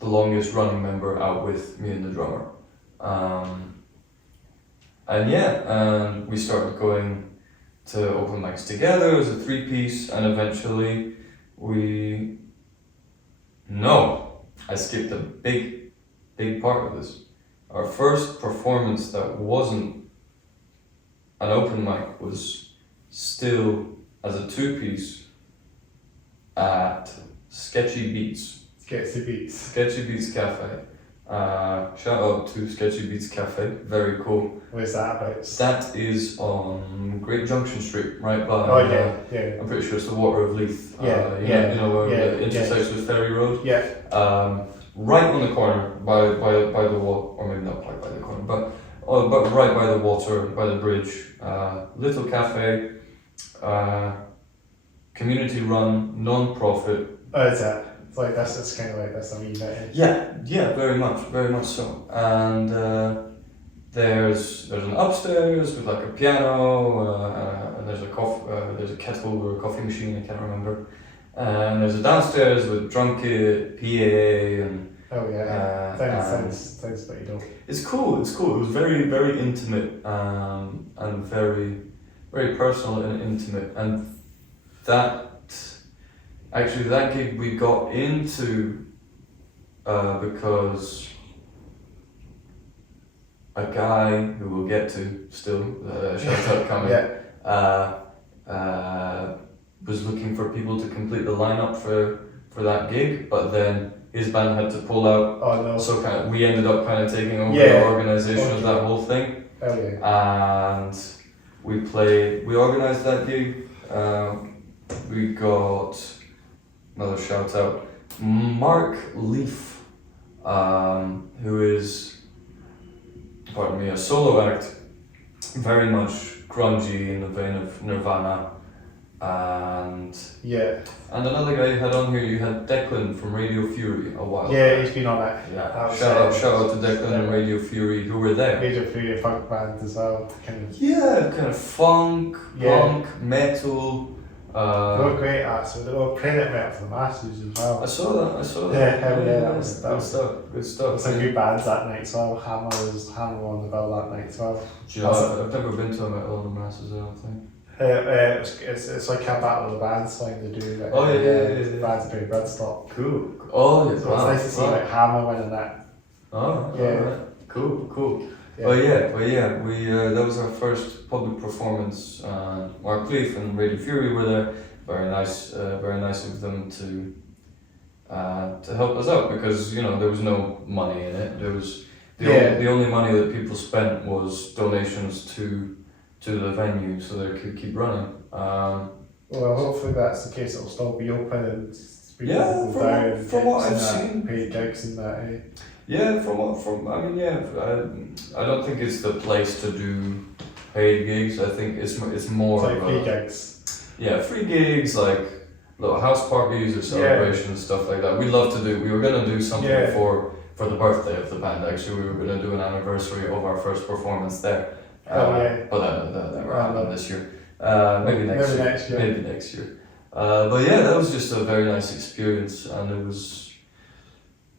longest running member out with me and the drummer. And we started going to open mics together as a 3-piece, and eventually I skipped a big part of this. Our first performance that wasn't an open mic was still as a 2-piece at Sketchy Beats Cafe. Shout out to Sketchy Beats Cafe, very cool. Where's that about? That is on Great Junction Street, right by. Oh yeah. I'm pretty sure it's the Water of Leith. You know where it intersects with Ferry Road. Yeah. Right on the corner by the wall, or maybe not quite by the corner, but right by the water, by the bridge. Little cafe, community run, non-profit. Oh, is that? It's like that's kind of like that's a wee bit. Yeah, very much so. And there's an upstairs with like a piano, and there's a kettle or a coffee machine, I can't remember. And there's a downstairs with drum kit, PA, and oh yeah, sounds pretty dope. It's cool. It was very, very intimate, and very, very personal and intimate. And that gig we got into because a guy who we'll get to still, shout out coming, was looking for people to complete the lineup for that gig, but then his band had to pull out. Oh no! So we ended up kind of taking over the organisation of that whole thing. Oh yeah! And we organised that gig. We got another shout out, Mark Leaf, who is, pardon me, a solo act, very much grungy in the vein of Nirvana. And another guy you had on here, you had Declan from Radio Fury a while back. He's been on that. Yeah, shout out to Declan and Radio Fury who were there. Radio Fury, a funk band as well. Kind of funk, punk, metal. They were great acts, they were playing it metal for the masses as well. I saw that. Yeah, hell yeah, that was good stuff. Some good bands that night as well. Hammer on the bill that night as well. Do you know, I've never been to a metal on the masses, I don't think. It's like a battle of the bands thing they do. Like, yeah. Bands play Bradstock. Cool. Oh yeah. So it's nice to see like Hammer winning that. Oh yeah. Right. Cool. Yeah. But yeah, we that was our first public performance. Mark Leaf and Radio Fury were there. Very nice of them to help us out, because there was no money in it. There was the only money that people spent was donations to the venue, so they could keep running. Well, hopefully that's the case. It'll still be open and from what I've seen, paid gigs and that. Eh? Yeah, I don't think it's the place to do paid gigs. I think it's more like free gigs. Yeah, free gigs, like little house parties or celebrations, stuff like that. We were gonna do something for the birthday of the band. Actually, we were gonna do an anniversary of our first performance there. But that never happened this year. Maybe next year. But yeah, that was just a very nice experience, and it was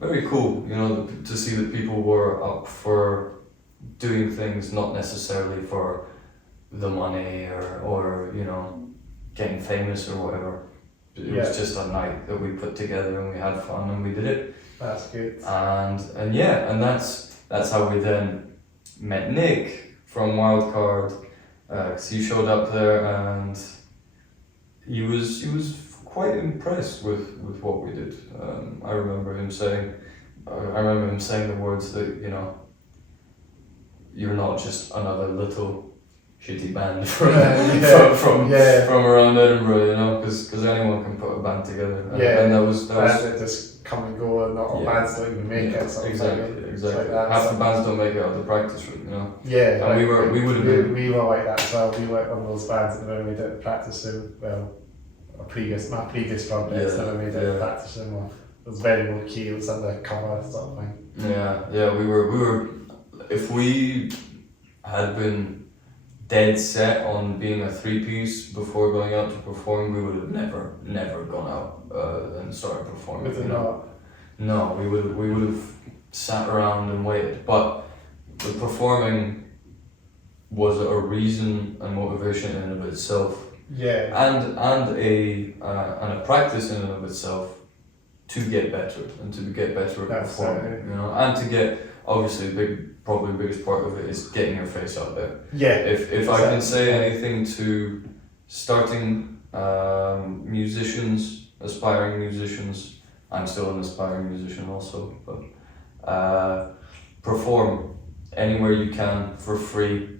very cool, to see that people were up for doing things not necessarily for the money or getting famous or whatever. It was just a night that we put together and we had fun and we did it. That's good. And that's how we then met Nick from Wildcard, because he showed up there and he was quite impressed with what we did. I remember him saying the words that you're not just another little shitty band from around Edinburgh, because anyone can put a band together. And that was that just come and go, and not all bands don't even make it. Exactly. Like half the bands don't make it out of the practice room, Yeah, and we were like that as well. We were one of those bands that never made it to practice room. Well, my previous projects never made it to practice room. It was very low key. It was under cover sort of thing. Yeah. We were. If we had been dead set on being a 3-piece before going out to perform, we would have never gone out and started performing. No, we would have sat around and waited. But the performing was a reason and motivation in and of itself. Yeah. And a practice in and of itself to get better and to get better at performing. And to get, obviously, probably the biggest part of it is getting your face out there. Yeah. If I can say anything to starting musicians, aspiring musicians, I'm still an aspiring musician also, but perform anywhere you can for free.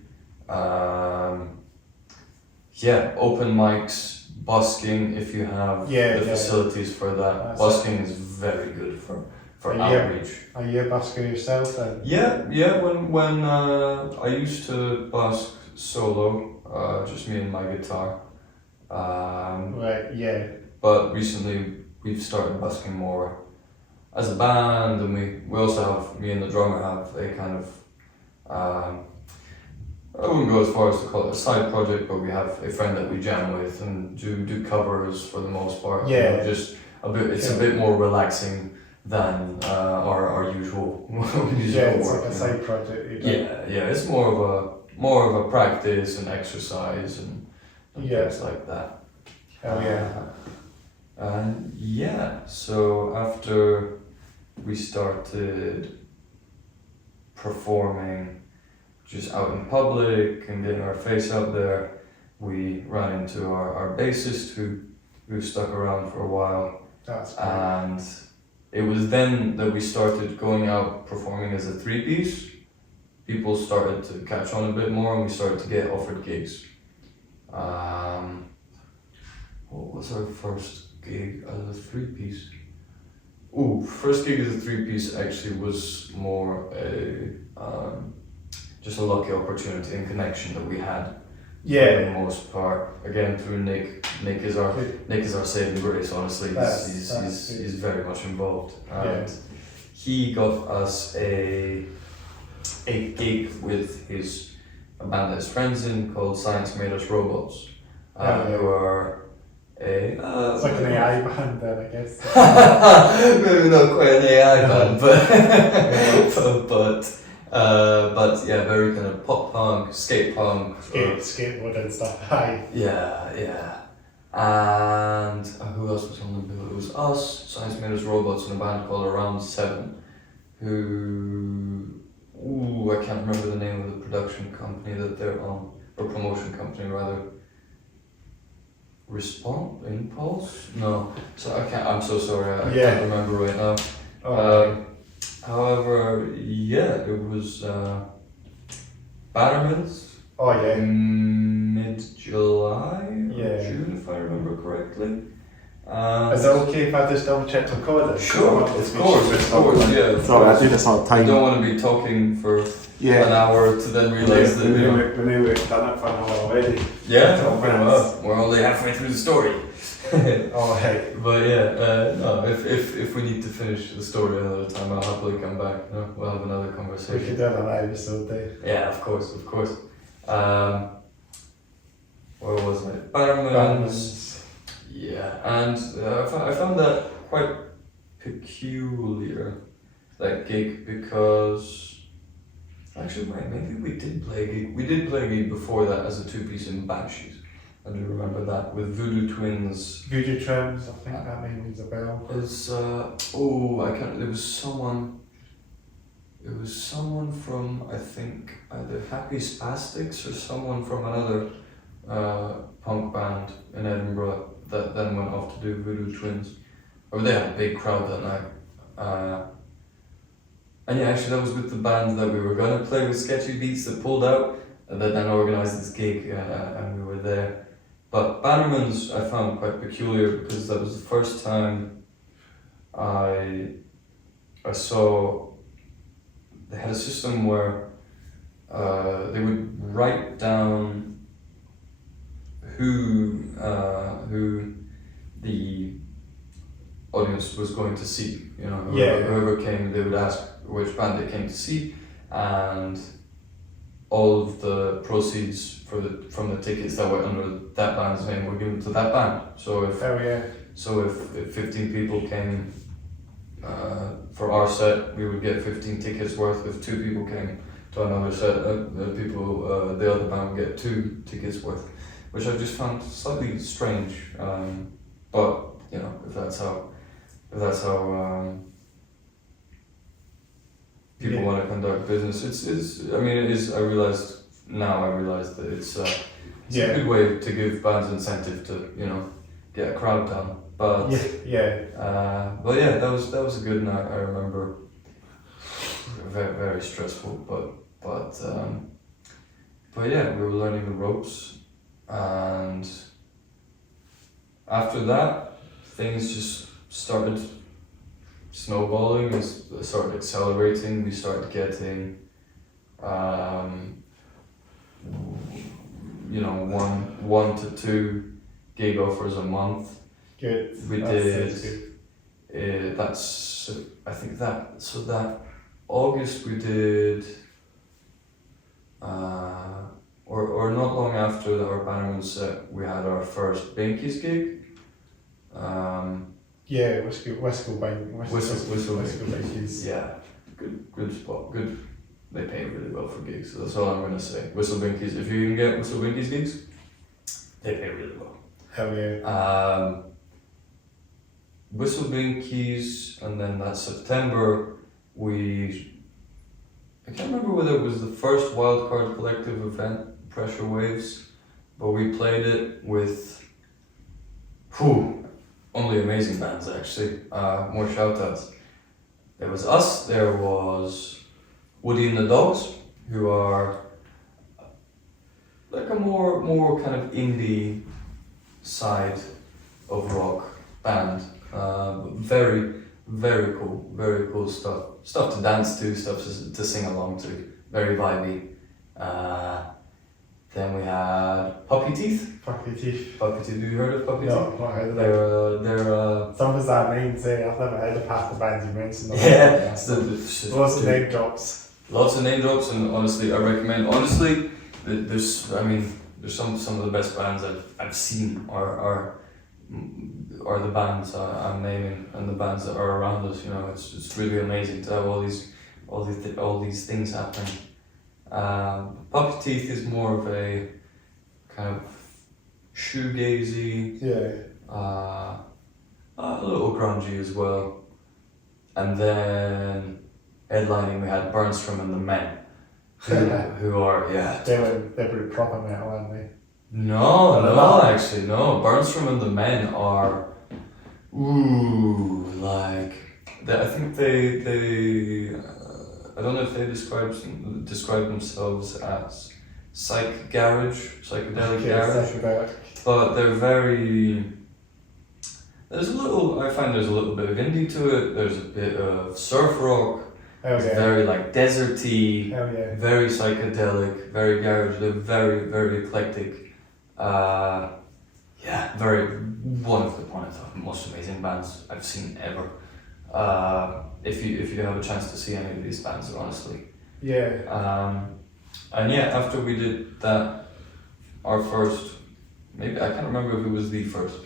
Open mics, busking if you have the facilities for that. Busking is very good for outreach. Are you a busker yourself then? Yeah. When I used to busk solo, just me and my guitar. But recently we've started busking more as a band, and we also have, me and the drummer have a kind of I wouldn't go as far as to call it a side project, but we have a friend that we jam with and do covers for the most part. Yeah. You know, just a bit. It's a bit more relaxing than our usual Yeah, it's work. like a side project. You Yeah. It's more of a practice and exercise and things like that. Oh yeah. And yeah, so after we started performing just out in public and getting our face out there, we ran into our bassist who stuck around for a while. That's cool. And it was then that we started going out performing as a three-piece. People started to catch on a bit more and we started to get offered gigs. What was our first gig as a three-piece? First gig as a three-piece actually was more just a lucky opportunity and connection that we had. Yeah. For the most part, again through Nick. Nick is our saving grace. Honestly, he's very much involved, and he got us a gig with a band that his friends in called Science Made Us Robots, who are it's like an AI band then, I guess. Maybe not quite an AI band, but yeah, very kind of pop punk, skate punk, skateboard and stuff. Hi. Yeah. And who else was on the bill? It was us, Science Made Us Robots, and a band called Around 7, who I can't remember the name of the production company that they're on, or promotion company rather. Impulse? No. So I can't. I'm so sorry. I can't remember right now. However, yeah, it was Batterman's. Oh yeah. Mid-July or June, if I remember correctly. Is it okay if I just double check the recording? Sure, of course, yeah. Sorry, I do this all the time. You don't want to be talking for an hour to then realise that, we knew we've done it for an hour already. Yeah, we're only halfway through the story. Oh hey. But yeah, no, if we need to finish the story another time, I'll happily come back. No, we'll have another conversation. We could do another episode there. Yeah, of course. Where was I? Batterman's. Yeah, and I found that quite peculiar, that gig, because actually maybe we did play a gig. We did play a gig before that as a two-piece in Banshees. I do remember that with Voodoo Twins. Voodoo Twins, I think that name rings a bell. I can't. It was someone from, I think, either Happy Spastics or someone from another punk band in Edinburgh that then went off to do Voodoo Twins. Or they had a big crowd that night. And yeah, actually that was with the band that we were going to play with, Sketchy Beats, that pulled out and that then organised this gig and we were there. But Bannerman's I found quite peculiar because that was the first time I saw they had a system where they would write down who the audience was going to see. You know, whoever came, they would ask which band they came to see, and all of the proceeds from the tickets that were under that band's name were given to that band. So if 15 people came for our set, we would get 15 tickets worth. If 2 people came to another set, the other band would get 2 tickets worth, which I just found slightly strange. But you know, if that's how people want to conduct business, it is. I realized that it's a good way to give bands incentive to get a crowd down. But but yeah, that was a good night. I remember, very very stressful, but yeah, we were learning the ropes, and after that, things just started snowballing. It started accelerating. We started getting, one to 2 gig offers a month. Good. We did. That August we did or not long after our Bannerman set, we had our first Binkies gig. Yeah, Whistle Binkies. Yeah, good spot, good. They pay really well for gigs, so that's all I'm gonna say. Whistle Binkies, if you can get Whistle Binkies gigs, they pay really well. Hell yeah. Whistle Binkies, and then that September, I can't remember whether it was the first Wildcard Collective event, Pressure Waves, but we played it with, only amazing bands actually, more shout-outs. There was us, there was Woody and the Dogs, who are like a more kind of indie side of rock band. Very cool stuff to dance to, stuff to sing along to, very vibey. Then we had Puppy Teeth. Puppy Teeth. Have you heard of Puppy Teeth? No, not heard of them. They're some of that names, I've never heard of half the bands you mentioned. yeah, lots of name drops. Lots of name drops, and honestly, I recommend. Honestly, there's some of the best bands I've seen are the bands I'm naming, and the bands that are around us. You know, it's really amazing to have all these things happening. Puppy Teeth is more of a kind of shoegazy, a little grungy as well, and then headlining we had Bernstrom and the Men, who are they're pretty proper metal, aren't they? No, actually no. Bernstrom and the Men are I think they I don't know if they describe themselves as psychedelic garage, but they're very. I find there's a little bit of indie to it. There's a bit of surf rock. It's very like deserty, very psychedelic, very garage. They're very, very eclectic. One of the most amazing bands I've seen ever. If you have a chance to see any of these bands, honestly. After we did that, our first, maybe I can't remember if it was the first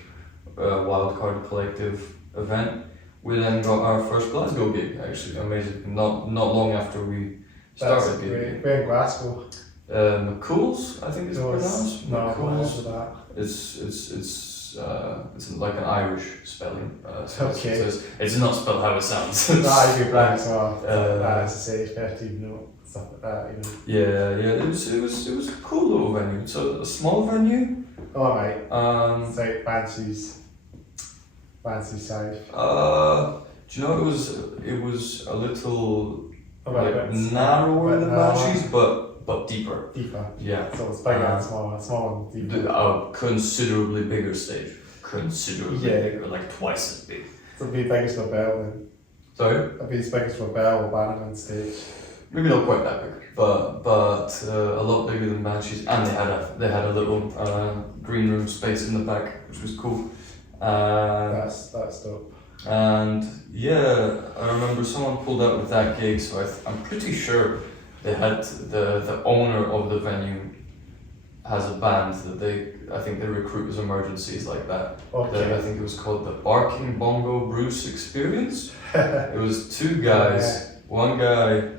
Wildcard Collective event. We then got our first Glasgow gig. Actually, amazing. Not long after we started gigging. We're in Glasgow. McCool's, I think it's pronounced. No, McCool's. that. It's like an Irish spelling. It's not spelled how it sounds. I'd be blank, so as I say, 13 note, stuff like that, you know. Yeah. It was a cool little venue. So a small venue. Alright. It's like Banshee's side. Do you know it was a little narrower than Banshee's, but deeper. Yeah. So it's bigger and smaller and deeper. A considerably bigger stage. Bigger, like twice as big. So it'd be big as for Bell then. Sorry? It'd be as big as for Bell or Bannerman stage. Maybe not quite that big, but a lot bigger than Banshee's, and they had a little green room space in the back, which was cool. That's dope. And I remember someone pulled up with that gig, so I'm pretty sure they had the owner of the venue has a band that I think they recruit as emergencies like that. Okay. I think it was called the Barking Bongo Bruce Experience. It was two guys, one guy,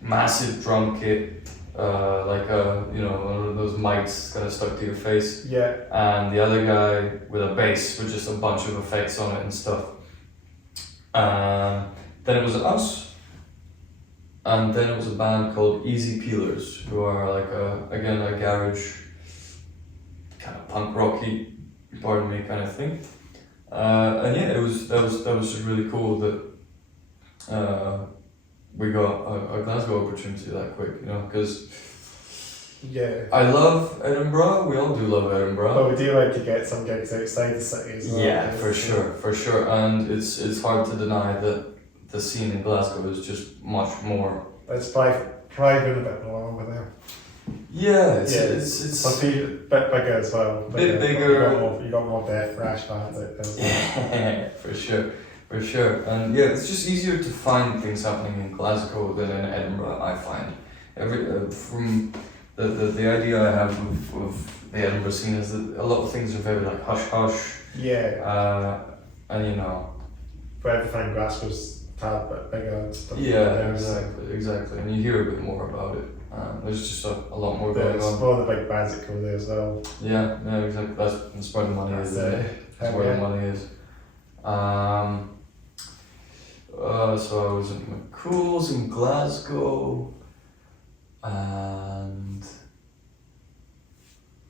massive drum kit, like one of those mics kind of stuck to your face. Yeah. And the other guy with a bass with just a bunch of effects on it and stuff. Then it was us. And then it was a band called Easy Peelers, who are like a garage, kind of punk rocky, pardon me, kind of thing. That was just really cool that we got a Glasgow opportunity that quick, you know, because I love Edinburgh. We all do love Edinburgh. But we do like to get some gigs outside the city as well. Yeah, for sure, and it's hard to deny that the scene in Glasgow is just much more. It's private a bit more over there. Yeah, it's a bit bigger as well. Bit bigger. You got more death thrash bands out there as well. Yeah, for sure, and it's just easier to find things happening in Glasgow than in Edinburgh. I find from the idea I have of the Edinburgh scene is that a lot of things are very like hush hush. Yeah. And you know. But everything Glasgow's a tad bit bigger and stuff. Yeah, exactly. And you hear a bit more about it. There's just a lot more going There's on. more of the big bands that go there as well. Yeah, exactly. That's where the money is. That's where the money is. So I was at McCool's in Glasgow, and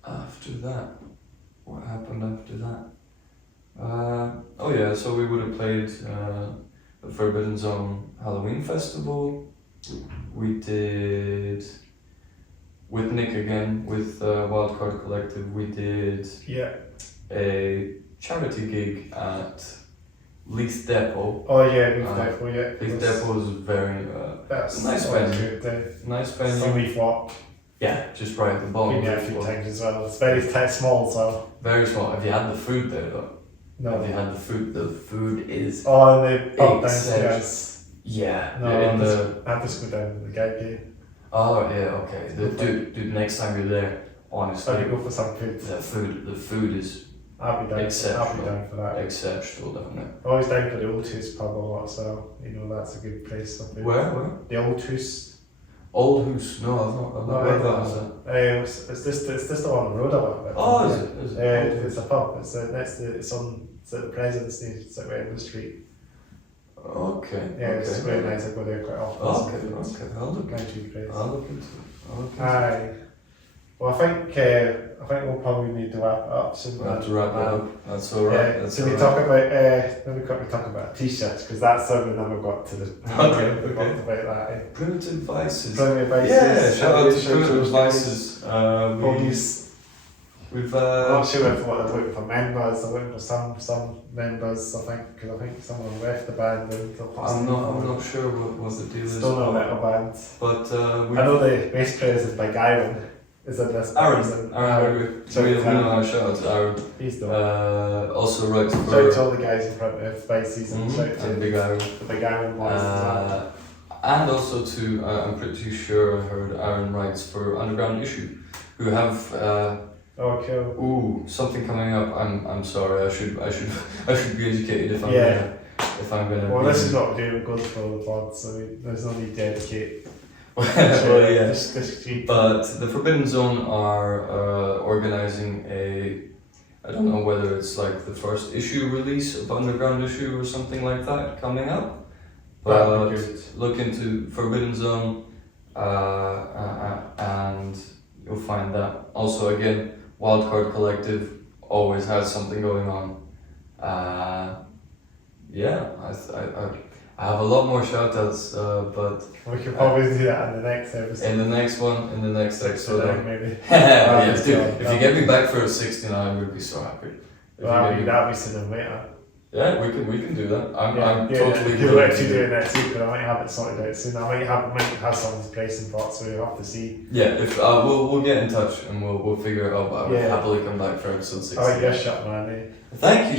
after that, what happened after that? Oh yeah, so we would have played the Forbidden Zone Halloween Festival. We did with Nick again, with Wildcard Collective. We did a charity gig at Leith Depot. Oh yeah, Leith Depot, yeah. Leith Depot was very that's nice venue. Nice venue. Some Leith Walk. Yeah, just right at the bottom. Been there a few times as well. It's very small, so. Very small. Have you had the food there though? No. Have you had the food? The food is. Oh, and the pub downstairs. Yeah. No, I just go down to the gig. Oh yeah, okay. Dude, next time you're there, honestly, I'll go for some food. The food is. I'll be down. Exceptional. I'll be down for that. Exceptional down there. Always down for the Old Hoose pub a lot, so you know that's a good place for food. Where? The Old Hoose. Old Hoose? No, I've not heard that. It's just the one on the road a little bit. Oh, is it? It's a pub. It's it's at the President's Knee. It's at Edinburgh Street. Okay. Yeah, it's very nice. I go there quite often. Okay. I'll look into it. Aye. Well, I think we'll probably need to wrap it up soon. We'll have to wrap it up. That's all right. So we talk about let me quickly talk about t-shirts because that's something that we got to the. Okay. We talked about that. Primitive Vices. Yeah. Shout out to Primitive Vices. We've. I'm not sure if what they're looking for members. They're looking for some members. I think because I think someone left the band. I'm not sure what the deal is. Still not a metal band. But I know the bass player is by Aaron. Is it this? Aaron. So we know shout out to Aaron. He's the one. Also writes for. Shout out to all the guys in front of Vices and shout out to Big Aaron. the Big Aaron boys as well. And also to I'm pretty sure I heard Aaron writes for Underground Issue, who have. Oh, cool. Ooh, something coming up. I'm sorry. I should be educated if I'm gonna. Well, this is what we do. We go for the pod, so there's no need to educate. Well, yeah. This but the Forbidden Zone are organizing I don't know whether it's like the first issue release of Underground Issue or something like that coming up. But look into Forbidden Zone, and you'll find that. Also, again, Wildcard Collective always has something going on. I have a lot more shoutouts, but we could probably do that in the next episode. In the next episode, maybe. Yes, dude. If you get me back for a 69, we'd be so happy. That'll be sooner later. Yeah, we can do that. I'm totally. We'll actually do it next week, but I might have it sorted out soon. I might have some pricing thoughts, so we'll have to see. Yeah, if we'll get in touch and we'll figure it out. But I would happily come back for episode 16. Oh, yes, shut man. Thank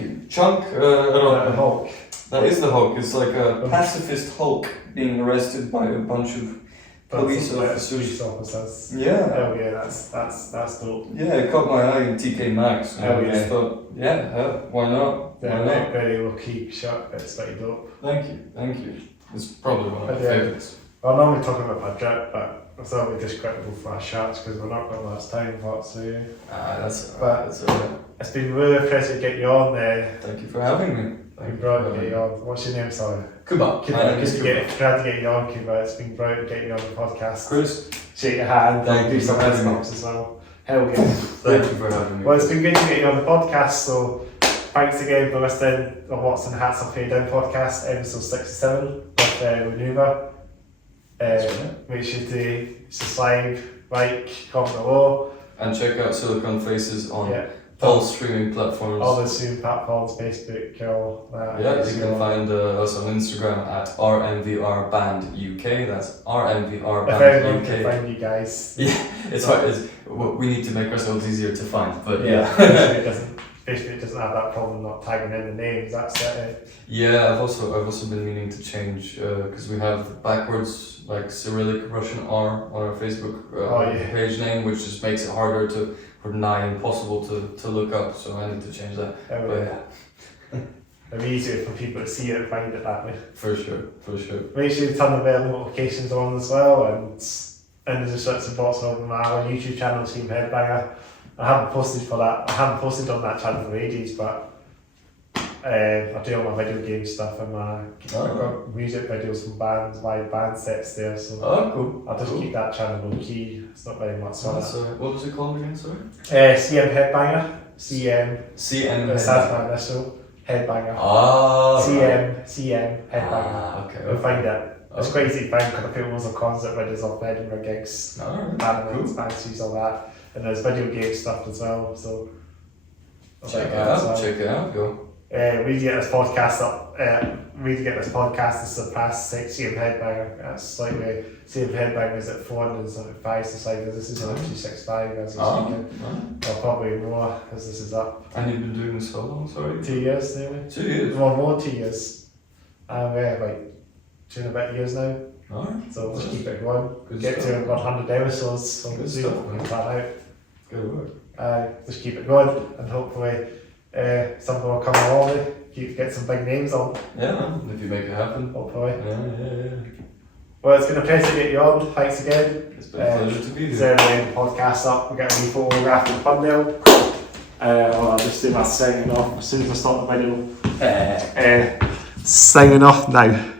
you. Chunk. The Hulk. That is the Hulk. It's like a pacifist Hulk being arrested by a bunch of police officers. Yeah. Oh yeah, that's dope. Yeah, it caught my eye in TK Maxx. Oh yeah. I just thought, why not? Yeah, not very low key shot, but it's very dope. Thank you. It's probably one of my favourites. I'm normally talking about my drip, but I thought we'd just quickly go for our shots because we're not going to last time, so yeah. That's alright. It's been really a pleasure to get you on there. Thank you for having me. Brilliant to get you on. What's your name, sorry? Kuba. Glad to get you on, Kuba. It's been brilliant to get you on the podcast. Chris. Shake your hand. Thank you do some stops as well. Hell yeah. Thank you for having me. Well, it's been good to get you on the podcast, so thanks again for listening to What's in the Hats I've Played In podcast, episode 67 with Yamvr. Make sure to subscribe, like, comment below. And check out Silicon Faces on all streaming platforms. All the streaming platforms, Facebook, all that. Yeah, you can find us on Instagram at RMVRBandUK. That's RMVRBandUK. If anyone can find you guys. Yeah, it's hard. We need to make ourselves easier to find, but yeah. It doesn't. Facebook doesn't have that problem not tagging in the names. That's it. Yeah, I've also been meaning to change because we have backwards like Cyrillic Russian R on our Facebook page name, which just makes it harder to, or nigh impossible to look up. So I need to change that. But yeah. It'll be easier for people to see it and find it that way. For sure. Make sure you turn the bell notifications on as well, and in the description box of my YouTube channel, Team Headbanger. I haven't posted for that. I haven't posted on that channel for ages, but I do all my video game stuff and I've got music videos from bands, live band sets there. So cool. I'll just keep that channel low key. It's not very much on it. What was it called again? Sorry. CM Headbanger. CM. That's my initial. Headbanger. CM Headbanger. Okay. You'll find it. It's quite easy to find because I put loads of concert videos of Edinburgh gigs, Banshees, all that, and there's video game stuff as well. So check it out, go. We need to get this podcast up. We need to get this podcast to surpass 6 CM Headbanger. That's slightly CM Headbanger is at 405 subscribers. This is only 265 as we're speaking. Or probably more as this is up. And you've been doing this how long? Sorry. 2 years, nearly. 2 years. Well, more 2 years. Like 2 and a bit years now. Alright. So let's keep it going. Good Get stuff. to 100 episodes. So Good see stuff, what we man. can plan out. Good work. Just keep it going, and hopefully something will come along. Get some big names on. Yeah, man. If you make it happen. Hopefully. Yeah. Well, it's been a pleasure to get you on. Thanks again. It's been a pleasure to be here. So the podcast up. We get a wee photograph and thumbnail. I'll just do my signing off as soon as I start the video. Signing off now.